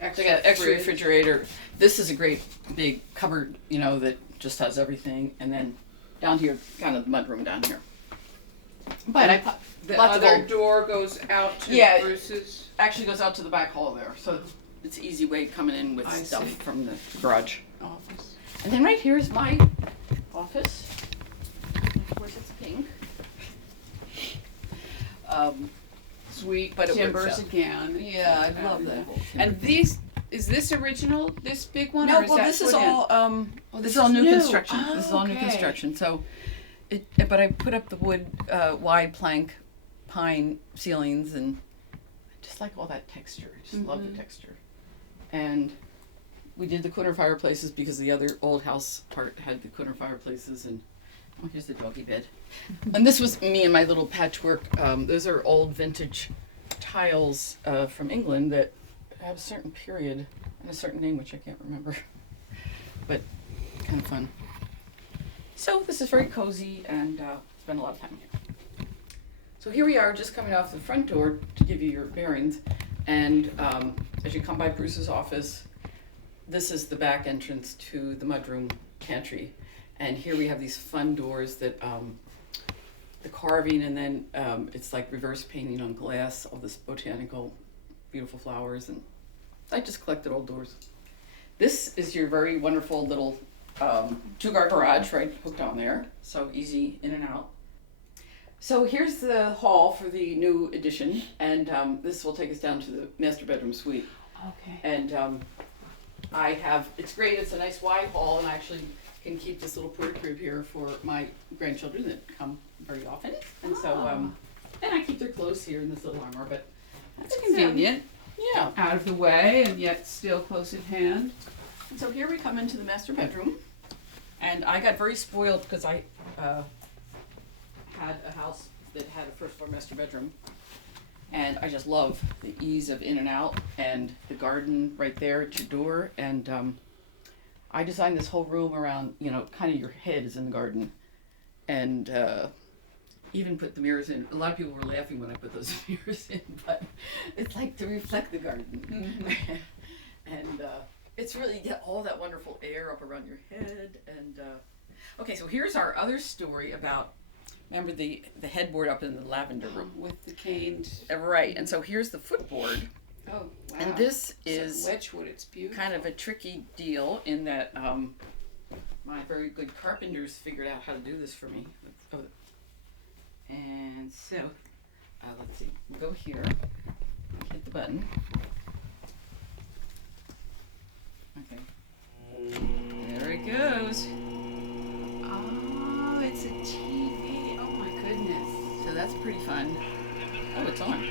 They got extra fridge. refrigerator. This is a great big cupboard, you know, that just has everything. And then down here, kind of the mudroom down here. But I put The lots of other old, door goes out to Yeah. Bruce's actually goes out to the back hall there. So it's an easy way coming in with I stuff see. from the garage. office. And then right here is my office. Of course, it's pink. Sweet But it works timbers out. again. Yeah, I love that. And these, is this original, this big one, No, or is well, that this is put in? all Oh, this is all new new. construction. Oh, This is all new okay. construction. So, but I put up the wood wide plank pine ceilings, and I just like all that texture. I just love the texture. And we did the corner fireplaces because the other old house part had the corner fireplaces, and oh, here's the doggy bed. And this was me and my little patchwork. Those are old vintage tiles from England that have a certain period and a certain name, which I can't remember. But kind of fun. So this is very cozy, and spend a lot of time here. So here we are, just coming off the front door to give you your bearings. And as you come by Bruce's office, this is the back entrance to the mudroom pantry. And here we have these fun doors that the carving, and then it's like reverse painting on glass, all this botanical, beautiful flowers, and I just collected old doors. this is your very wonderful little two-car garage right hooked on there, so easy in and out. So here's the hall for the new addition, and this will take us down to the master bedroom suite. Okay. And it's great, it's a nice wide hall, and I actually can keep this little porta crib here for my grandchildren that come very often. And so, and I keep their clothes here in this little armor, but That's convenient. yeah. Out of the way and yet still close at hand. And so here we come into the master bedroom, and I got very spoiled because I had a house that had a first floor master bedroom, and I just love the ease of in and out and the garden right there at your door. And I designed this whole room around, kind of your head is in the garden, and even put the mirrors in. A lot of people were laughing when I put those mirrors in, but it's like to reflect the garden. Mm-hmm. And it's really get all that wonderful air up around your head. And okay, so here's our other story about, remember the headboard up in the lavender room? With the caned. Right, and so here's the footboard. Oh, wow. And this It's is like Wedgwood, it's beautiful. kind of a tricky deal in that my very good carpenters figured out how to do this for me. And so, let's see, we'll go here, hit the button. Okay, there it goes. Oh, it's a TV. Oh my goodness. So that's pretty fun. Oh, it's on.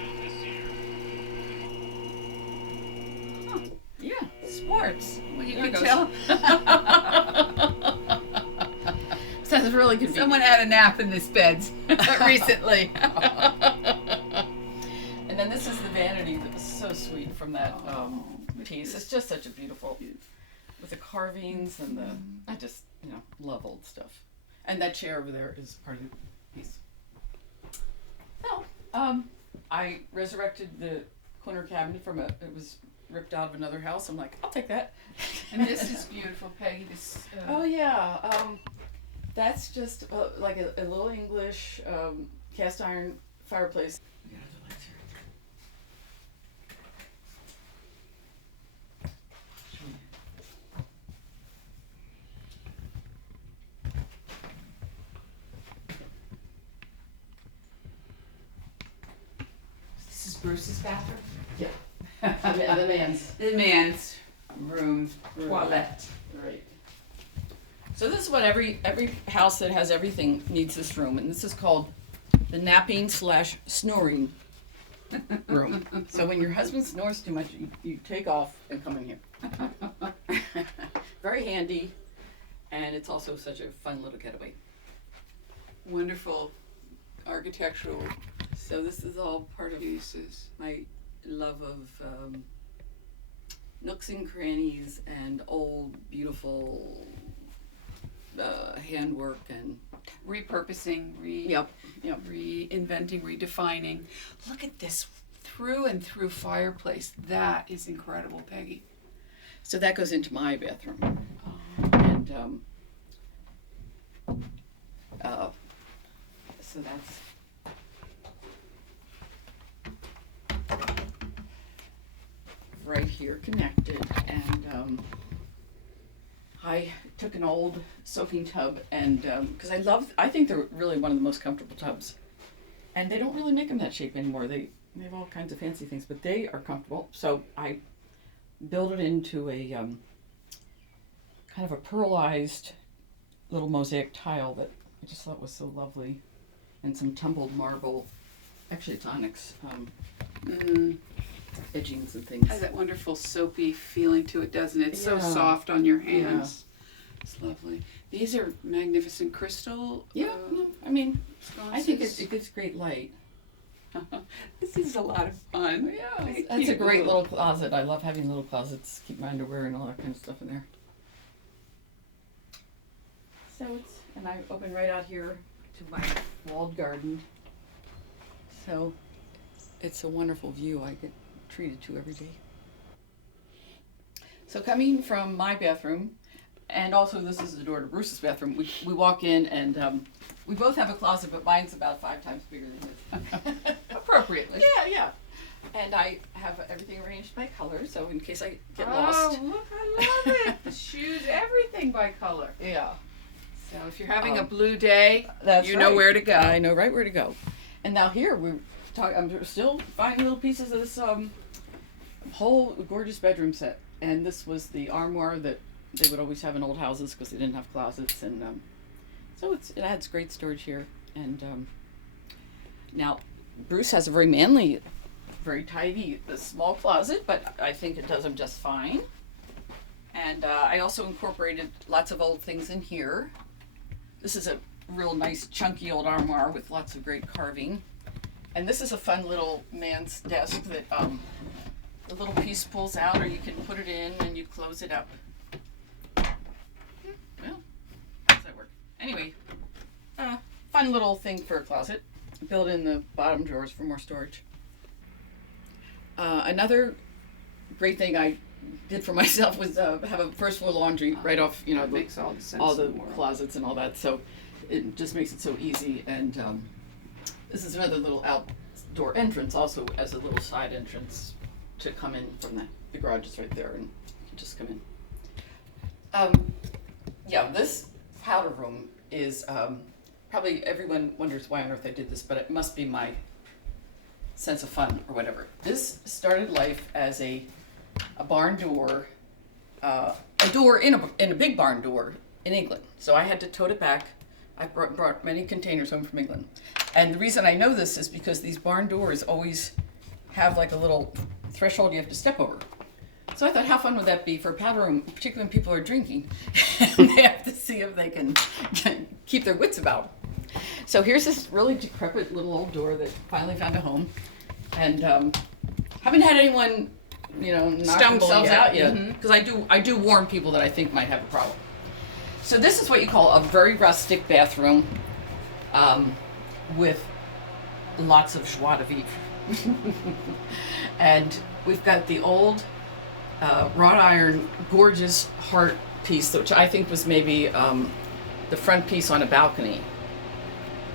Huh. Yeah, sports. Well, you There can it tell. Sounds really convenient. Someone had a nap in this bed recently. And then this is the vanity that was so sweet from that piece. It's just such a beautiful, with the carvings and the, I just, love old stuff. And that chair over there is part of the piece. So, I resurrected the corner cabinet it was ripped out of another house. I'm like, I'll take that. And this is beautiful, Peggy. This. Oh yeah, that's just like a little English cast iron fireplace. This is Bruce's bathroom. Yeah, the man's The man's room, toilet. right. So this is what every house that has everything needs this room, and this is called the napping/snoring room. So when your husband snores too much, you take off and come in here. Very handy, and it's also such a fun little getaway. Wonderful architectural So this is all part of pieces. my love of nooks and crannies and old beautiful handwork and Repurposing, yep. reinventing, redefining. Look at this through and through fireplace. That is incredible, Peggy. So that goes into my bathroom, Oh. and so that's right here connected. And I took an old soaking tub, and because I think they're really one of the most comfortable tubs, and they don't really make them that shape anymore. They have all kinds of fancy things, but they are comfortable. So I built it into a kind of a pearlized little mosaic tile that I just thought was so lovely, and some tumbled marble. Actually, it's onyx edgings and things. Has that wonderful soapy feeling to it, doesn't it? It's so Yeah. soft on your hands. It's lovely. These are magnificent crystal. Yeah, I mean, I think sconces. it gives great light. This is a lot of fun. That's a great little closet. I love having little closets. Keep my underwear and all that kind of stuff in there. So and I open right out here to my walled garden. So it's a wonderful view I get treated to every day. So coming from my bathroom, and also this is the door to Bruce's bathroom, we walk in, and we both have a closet, but mine's about 5 times bigger than his. Appropriately. Yeah. And I have everything arranged by color, so in case I get lost. Oh, look, I love it. The shoes, everything by color. Yeah. So if you're having a blue day, That's you know right. where to go. I know right where to go. And now here I'm still finding little pieces of this whole gorgeous bedroom set. And this was the armoire that they would always have in old houses because they didn't have closets. And so it adds great storage here. And now Bruce has a very manly, very tidy, small closet, but I think it does him just fine. And I also incorporated lots of old things in here. This is a real nice chunky old armoire with lots of great carving. And this is a fun little man's desk that the little piece pulls out, or you can put it in and you close it up. Well, how does that work? Anyway, fun little thing for a closet. Built in the bottom drawers for more storage. Another great thing I did for myself was have a first floor laundry right off, That makes all the sense all the in the world. closets and all that. So it just makes it so easy. And this is another little outdoor entrance, also as a little side entrance to come in from the garage is right there, and you just come in. Yeah, this powder room is probably everyone wonders why on earth I did this, but it must be my sense of fun or whatever. This started life as a barn door, a door in a big barn door in England. So I had to tote it back. I brought many containers home from England. And the reason I know this is because these barn doors always have like a little threshold you have to step over. So I thought, how fun would that be for a powder room, particularly when people are drinking and they have to see if they can keep their wits about. So here's this really decrepit little old door that finally found a home. And haven't had anyone, knock Stumble themselves yet. out yet. Because I do warn people that I think might have a problem. So this is what you call a very rustic bathroom with lots of joie de vivre. And we've got the old wrought iron gorgeous heart piece, which I think was maybe the front piece on a balcony.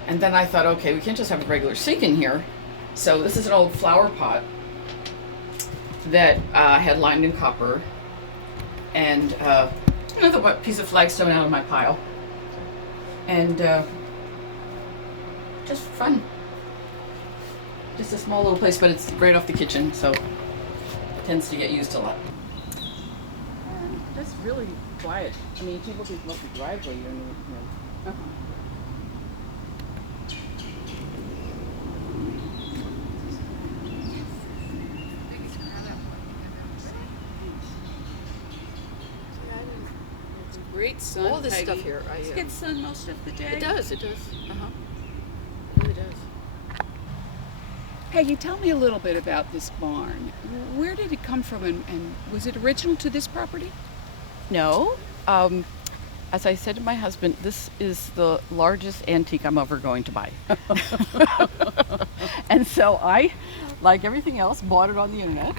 And then I thought, okay, we can't just have a regular sink in here. So this is an old flower pot that I had lined in copper. And another piece of flagstone out of my pile. And just fun. Just a small little place, but it's right off the kitchen, so it tends to get used a lot. And just really quiet. I mean, people can love the driveway, Uh-huh. Great sun, All this Peggy. stuff here, Does it get sun most of the day? It does. It really does. Peggy, tell me a little bit about this barn. Where did it come from, and was it original to this property? No. As I said to my husband, this is the largest antique I'm ever going to buy. And so I, like everything else, bought it on the internet.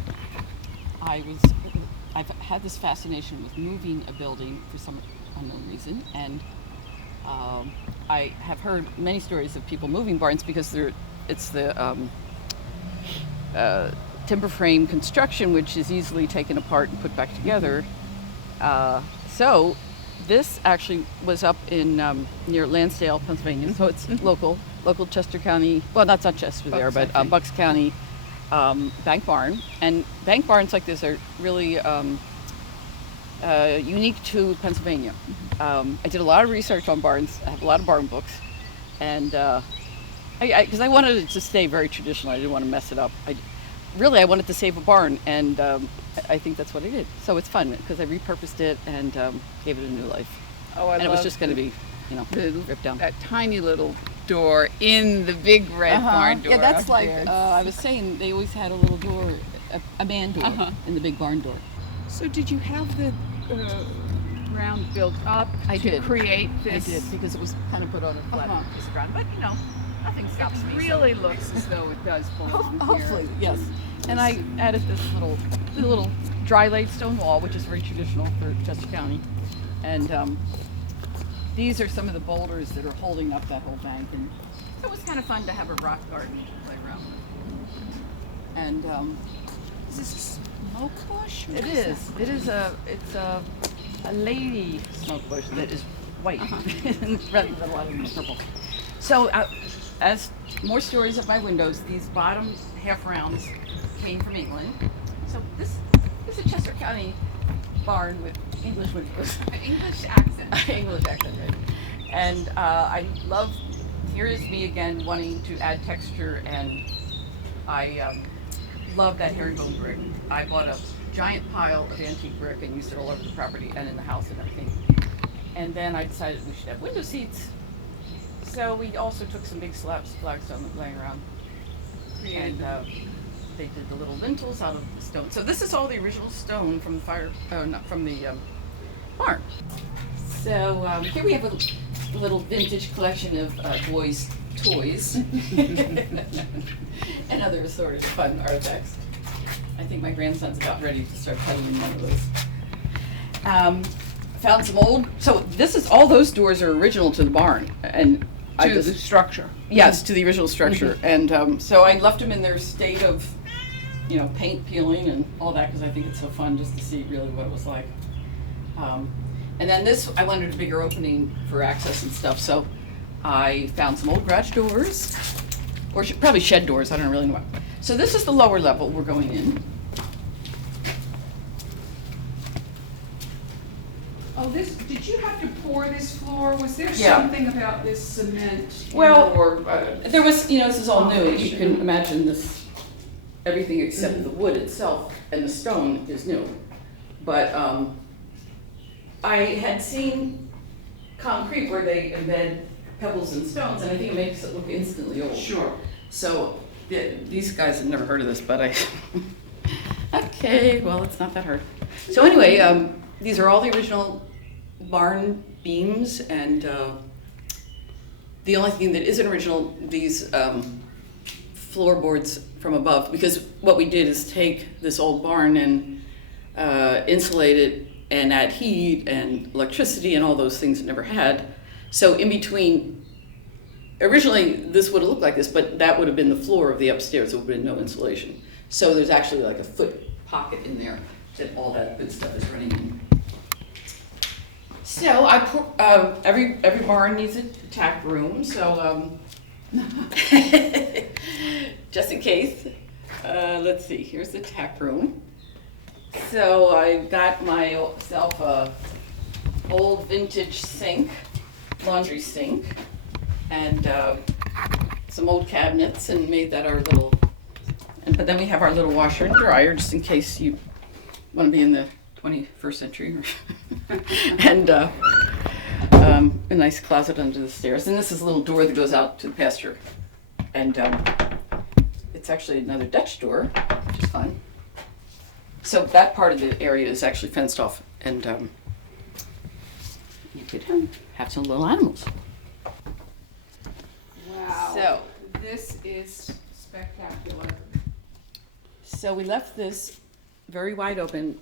I've had this fascination with moving a building for some unknown reason, and I have heard many stories of people moving barns because it's the timber frame construction, which is easily taken apart and put back together. So this actually was up in near Lansdale, Pennsylvania. So it's local Chester County. Well, that's not Chester there, but Bucks County bank barn. And bank barns like this are really unique to Pennsylvania. I did a lot of research on barns. I have a lot of barn books, and because I wanted it to stay very traditional. I didn't want to mess it up. I wanted to save a barn, and I think that's what I did. So it's fun because I repurposed it and gave it a new life. Oh, I and it was just going to be, ripped down. That tiny little door in the big red barn door. Yeah, that's up like there. I was saying. They always had a little door, a man door in the big barn door. So did you have the ground built up I to did. create this? I did because it was kind of put on a flat piece of ground, but nothing stops It me. really looks as though it does belong here. Hopefully, yes. And I added this little dry laid stone wall, which is very traditional for Chester County. And these are some of the boulders that are holding up that whole bank. And so it was kind of fun to have a rock garden to play around with. And Is this a smoke bush? it is. It is it's a lady smoke bush that is white rather than a lot of them are purple. So as more stories of my windows, these bottom half rounds came from England. So this is a Chester County barn with English windows. English accent. English accent, right? And I love, here is me again wanting to add texture, and I love that herringbone brick. I bought a giant pile of antique brick and used it all over the property and in the house and everything. And then I decided we should have window seats. So we also took some big slabs of flagstone laying around. And they did the little lintels out of the stone. So this is all the original stone from the not from the barn. So here we have a little vintage collection of boys' toys and other sort of fun artifacts. I think my grandson's about ready to start peddling one of those. Found some old. So this is all those doors are original to the barn, and To the structure. Yes, to the original structure. And so I left them in their state of, paint peeling and all that, because I think it's so fun just to see really what it was like. And then this, I wanted a bigger opening for access and stuff, so I found some old garage doors, or probably shed doors, I don't really know what. So this is the lower level we're going in. Oh, did you have to pour this floor? Was there Yeah. something about this cement? Well, or There was, this is all new. You Foundation. can imagine this, everything except the wood itself and the stone is new. But I had seen concrete where they embed pebbles and stones, and I think it makes it look instantly old. Sure. So these guys have never heard of this, but okay, well, it's not that hard. So anyway, these are all the original barn beams, and the only thing that isn't original, these floorboards from above, because what we did is take this old barn and insulate it and add heat and electricity and all those things it never had. So in between, originally this would have looked like this, but that would have been the floor of the upstairs. There would have been no insulation. So there's actually like a foot pocket in there that all that good stuff is running in. So every barn needs a tack room, so just in case. Let's see, here's the tack room. So I got myself a old vintage sink, laundry sink, and some old cabinets, and made that our little, but then we have our little washer and dryer, just in case you want to be in the 21st century. And a nice closet under the stairs. And this is a little door that goes out to the pasture. And it's actually another Dutch door, which is fun. So that part of the area is actually fenced off, and you could have some little animals. Wow. So This is spectacular. So we left this very wide open.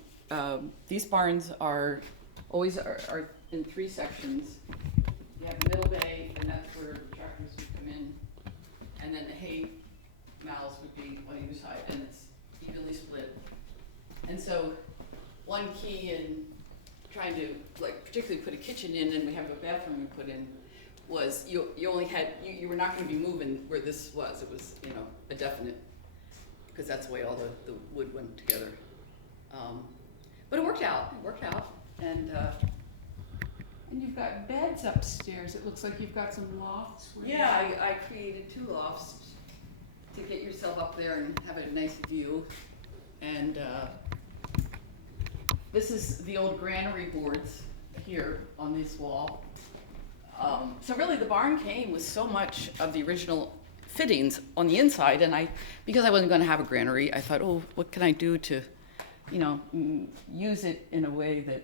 These barns are always are in three sections. You have the middle bay, and that's where the tractors would come in, and then the hay mows would be on either side, and it's evenly split. And so one key in trying to, like, particularly put a kitchen in, and we have a bathroom we put in, was you only had, you were not going to be moving where this was. It was, a definite, because that's the way all the wood went together. But it worked out. And And you've got beds upstairs. It looks like you've got some lofts. yeah, I created 2 lofts to get yourself up there and have a nice view. And this is the old granary boards here on this wall. So really the barn came with so much of the original fittings on the inside, and because I wasn't going to have a granary, I thought, oh, what can I do to, use it in a way that,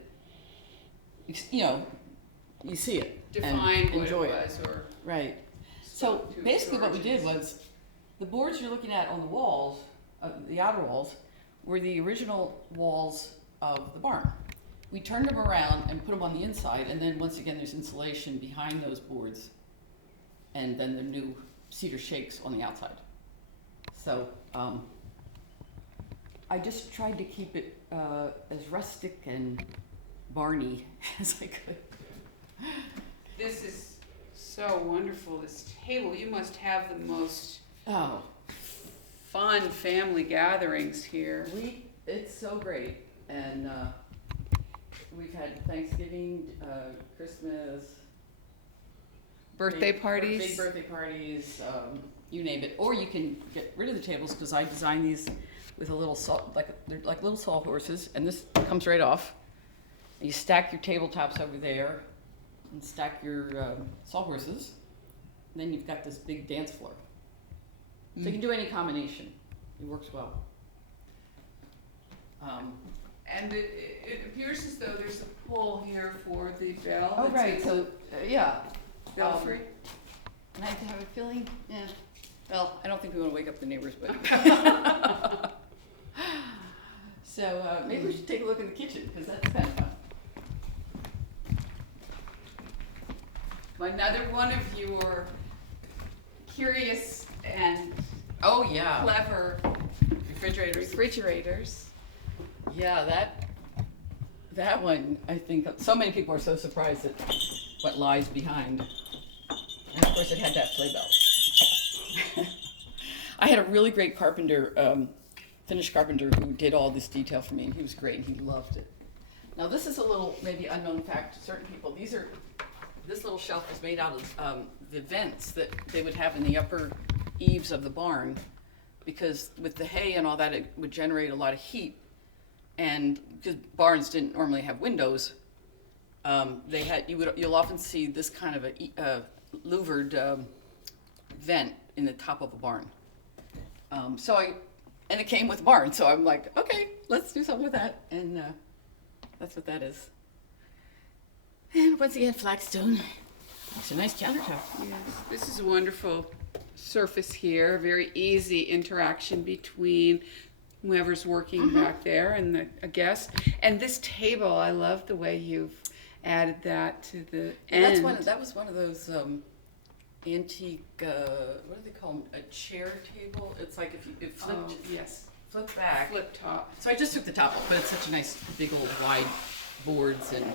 you see it Define and what enjoy it was, or Right. So basically what we did was, the boards you're looking at on the walls, the outer walls, were the original walls of the barn. We turned them around and put them on the inside, and then once again there's insulation behind those boards, and then the new cedar shakes on the outside. So I just tried to keep it as rustic and barny as I could. This is so wonderful, this table. You must have the most Oh, fun family gatherings here. it's so great, and we've had Thanksgiving, Christmas, Birthday big parties. birthday parties, you name it. Or you can get rid of the tables because I designed these with a little they're like little sawhorses, and this comes right off. You stack your tabletops over there, and stack your sawhorses. And then you've got this big dance floor. So you can do any combination. It works well. And it appears as though there's a pull here for the bell. Oh, It's right. a So, yeah. belfry. And I have a feeling, well, I don't think we want to wake up the neighbors, but. So maybe we should take a look in the kitchen, because that's kind of fun. Another one of your curious and Oh, yeah. clever Refrigerators. refrigerators. Yeah, that one, I think, so many people are so surprised at what lies behind. And of course, it had that sleigh bell. I had a really great carpenter, Finnish carpenter, who did all this detail for me, and he was great, and he loved it. Now, this is a little, maybe unknown fact to certain people. This little shelf was made out of the vents that they would have in the upper eaves of the barn, because with the hay and all that, it would generate a lot of heat. And because barns didn't normally have windows, you'll often see this kind of a louvered vent in the top of a barn. And it came with the barn, so I'm like, okay, let's do something with that, and that's what that is. And once again, flagstone. It's a nice countertop. Yes, this is a wonderful surface here. Very easy interaction between whoever's working back there and a guest. And this table, I love the way you've added that to the end. That was one of those antique. What do they call them? A chair table. It's like if you Yes, flip back. flip top. So I just took the top off, but it's such a nice big old wide boards, and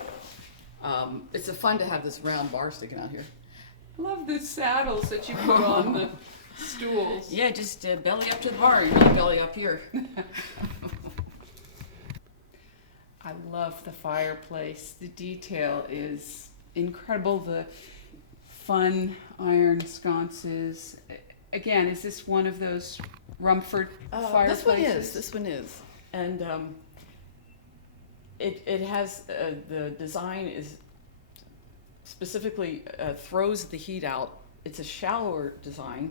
it's a fun to have this round bar sticking out here. I love the saddles that you put on the stools. Yeah, just belly up to the bar, and not belly up here. I love the fireplace. The detail is incredible. The fun iron sconces. Again, is this one of those Rumford fireplaces? This one is, and it has the design is specifically throws the heat out. It's a shallower design,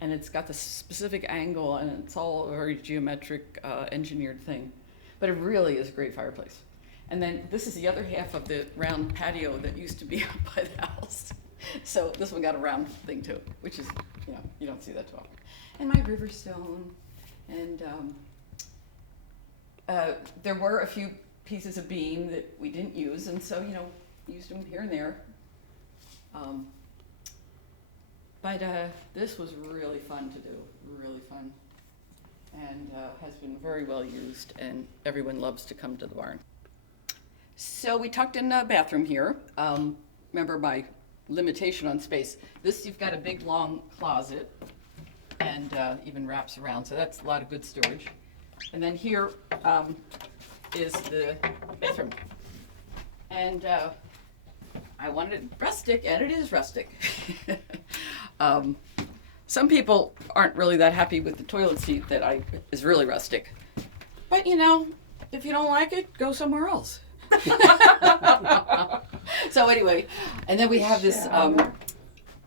and it's got the specific angle, and it's all a very geometric engineered thing. But it really is a great fireplace. And then this is the other half of the round patio that used to be up by the house. So this one got a round thing too, which is, you don't see that too often. And my Riverstone, and there were a few pieces of beam that we didn't use, and so, used them here and there. But this was really fun to do, really fun. And has been very well used, and everyone loves to come to the barn. So we tucked in a bathroom here. Remember my limitation on space. This, you've got a big long closet, and even wraps around, so that's a lot of good storage. And then here is the bathroom. And I wanted it rustic, and it is rustic. Some people aren't really that happy with the toilet seat that is really rustic. But if you don't like it, go somewhere else. So anyway, and then we have this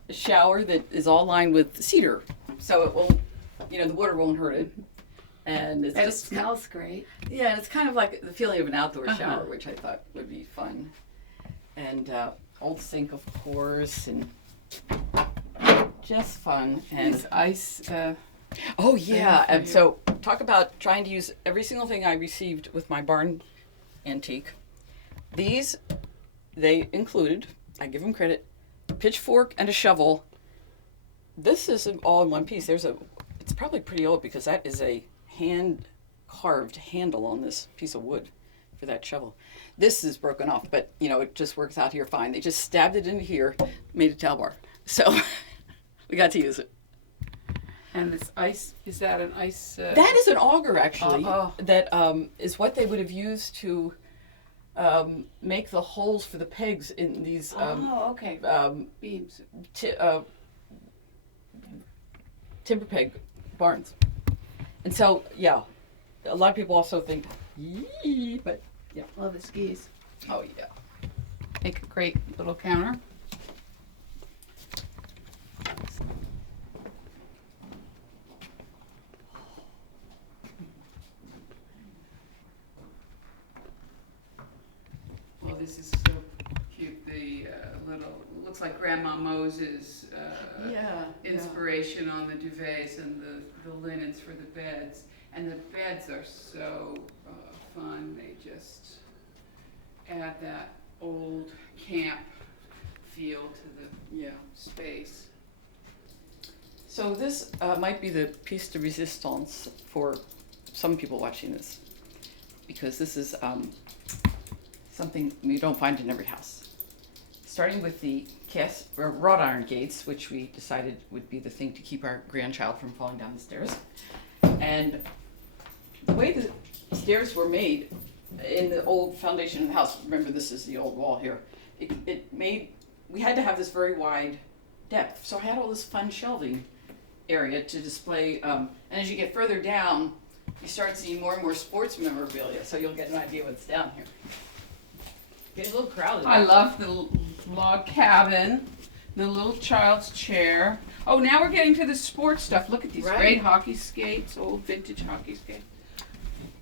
shower that is all lined with cedar. So it won't, the water won't hurt it. And it smells great. Yeah, and it's kind of like the feeling of an outdoor shower, which I thought would be fun. And old sink, of course, and just fun. And Nice ice. oh yeah, and so talk about trying to use every single thing I received with my barn antique. These, they included, I give them credit, a pitchfork and a shovel. This is all in one piece. It's probably pretty old because that is a hand carved handle on this piece of wood for that shovel. This is broken off, but you know, it just works out here fine. They just stabbed it into here, made a towel bar. So we got to use it. And this ice, is that an ice? That is an auger, actually. Oh. That is what they would have used to make the holes for the pegs in these Okay. Beams. Timber peg barns. And so, yeah, a lot of people also think, yee, but yeah. Love the skis. Oh, yeah. Make a great little counter. Well, this is so cute. The little, looks like Grandma Moses' inspiration on the duvets and the linens for the beds. And the beds are so fun. They just add that old camp feel to the space. So this might be the piece de resistance for some people watching this, because this is something you don't find in every house. Starting with the wrought iron gates, which we decided would be the thing to keep our grandchild from falling down the stairs. And the way the stairs were made in the old foundation of the house, remember this is the old wall here, we had to have this very wide depth. So I had all this fun shelving area to display, and as you get further down, you start seeing more and more sports memorabilia, so you'll get an idea what's down here. Get a little crowded. I love the log cabin, the little child's chair. Oh, now we're getting to the sports stuff. Look at these Right. great hockey skates, old vintage hockey skates.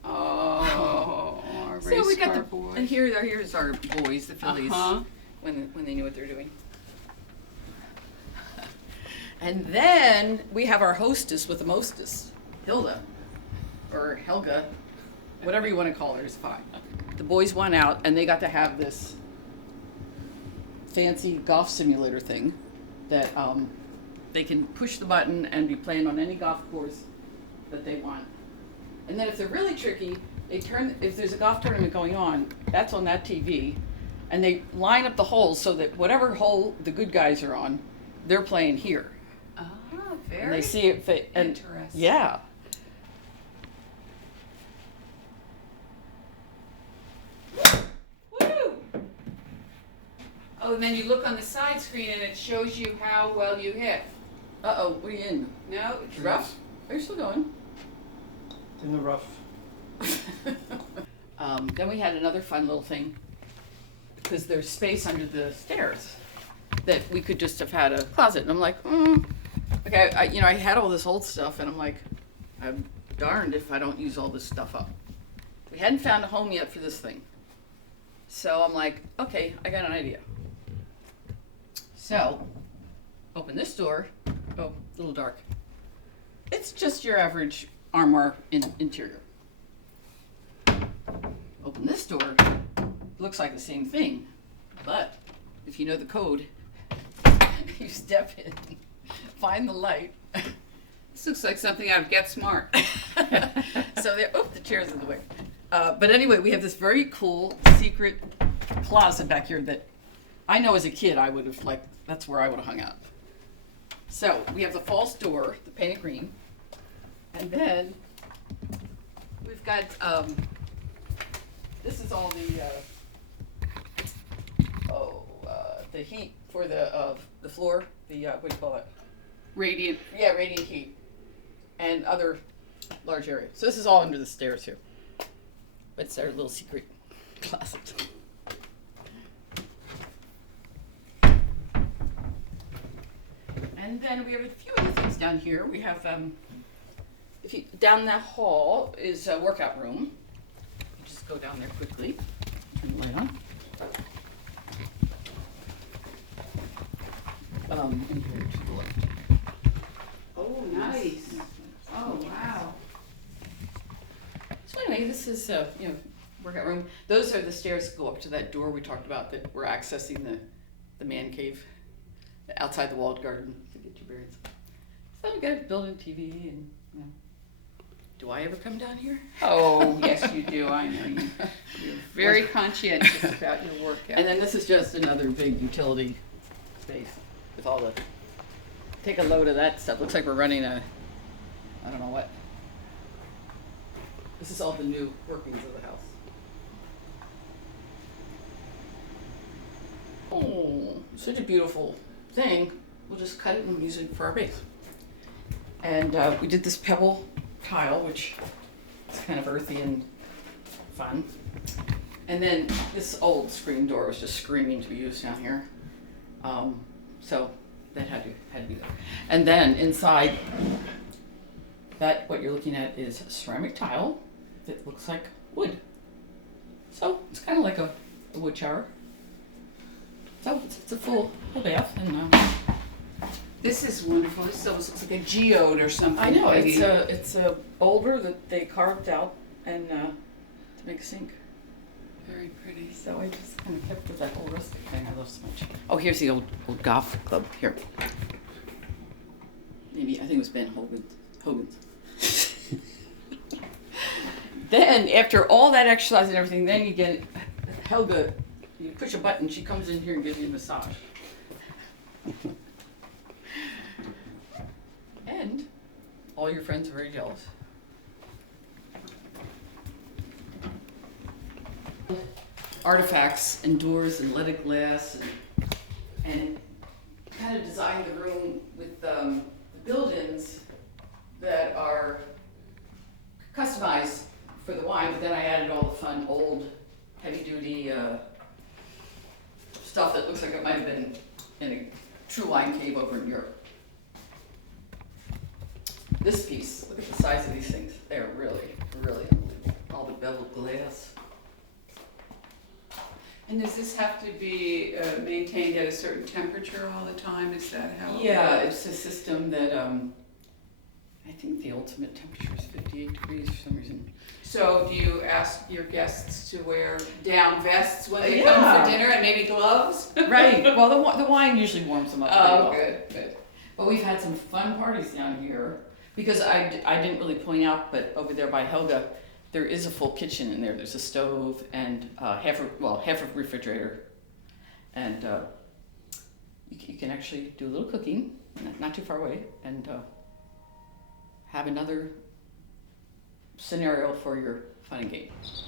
Oh, our race So we got car the, boys. and here's our boys, the Phillies, Uh-huh. when they knew what they're doing. And then we have our hostess with the mostess, Hilda, or Helga, whatever you want to call her is fine. The boys went out and they got to have this fancy golf simulator thing that they can push the button and be playing on any golf course that they want. And then if they're really tricky, if there's a golf tournament going on, that's on that TV, and they line up the holes so that whatever hole the good guys are on, they're playing here. Ah, And they see it fit. And interesting. yeah. Woo! Oh, and then you look on the side screen and it shows you how well you hit. Uh-oh, what are you in? No, it's Rough? Are you still going? In the rough. Then we had another fun little thing, because there's space under the stairs that we could just have had a closet. And I'm like, okay, I had all this old stuff, and I'm like, I'm darned if I don't use all this stuff up. We hadn't found a home yet for this thing. So I'm like, okay, I got an idea. So, open this door. Oh, a little dark. It's just your average armoire interior. Open this door. Looks like the same thing, but if you know the code, you step in, find the light. This looks like something out of Get Smart. So there, the chair's in the way. But anyway, we have this very cool secret closet back here that I know as a kid I would have that's where I would have hung out. So we have the false door, the painted green, and then we've got this is all the heat for the floor, what do you call it? Radiant. Yeah, radiant heat, and other large area. So this is all under the stairs here. But it's our little secret closet. And then we have a few other things down here. We have, down that hall is a workout room. Just go down there quickly. Turn the light on. And here to the left. Oh, nice. Oh, wow. So anyway, this is workout room. Those are the stairs that go up to that door we talked about that we're accessing the man cave outside the walled garden to get your bearings. So we got a built-in TV and Do I ever come down here? Oh, yes, you do. I know you. You're very conscientious about your work. And then this is just another big utility space with all the, take a load of that stuff. Looks like we're running a, I don't know what. This is all the new workings of the house. Oh, such a beautiful thing. We'll just cut it and use it for our base. And we did this pebble tile, which is kind of earthy and fun. And then this old screen door was just screaming to be used down here. So that had to be there. And then inside, that what you're looking at is ceramic tile that looks like wood. So it's kind of like a wood shower. So it's a full bath, and This is wonderful. This almost looks like a geode or something. I know Peggy. it's a boulder that they carved out and to make a sink. Very pretty. So I just kind of kept with that whole rustic thing I love so much. Oh, here's the old golf club here. Maybe I think it was Ben Hogan's. Then after all that exercise and everything, then you get Helga. You push a button, she comes in here and gives you a massage. And all your friends are very jealous. Artifacts and doors and leaded glass and kind of designed the room with the build-ins that are customized for the wine, but then I added all the fun old heavy-duty stuff that looks like it might have been in a true wine cave over in Europe. This piece, look at the size of these things. They're really, really unbelievable. All the beveled glass. And does this have to be maintained at a certain temperature all the time? Is that how? Yeah, it's a system that I think the ultimate temperature is 58 degrees for some reason. So do you ask your guests to wear down vests when they Yeah. come for dinner and maybe gloves? Right. Well, the wine usually warms them up. Oh, pretty well. good. But we've had some fun parties down here because I didn't really point out, but over there by Helga, there is a full kitchen in there. There's a stove and half a refrigerator, and you can actually do a little cooking, not too far away, and have another scenario for your fun and games.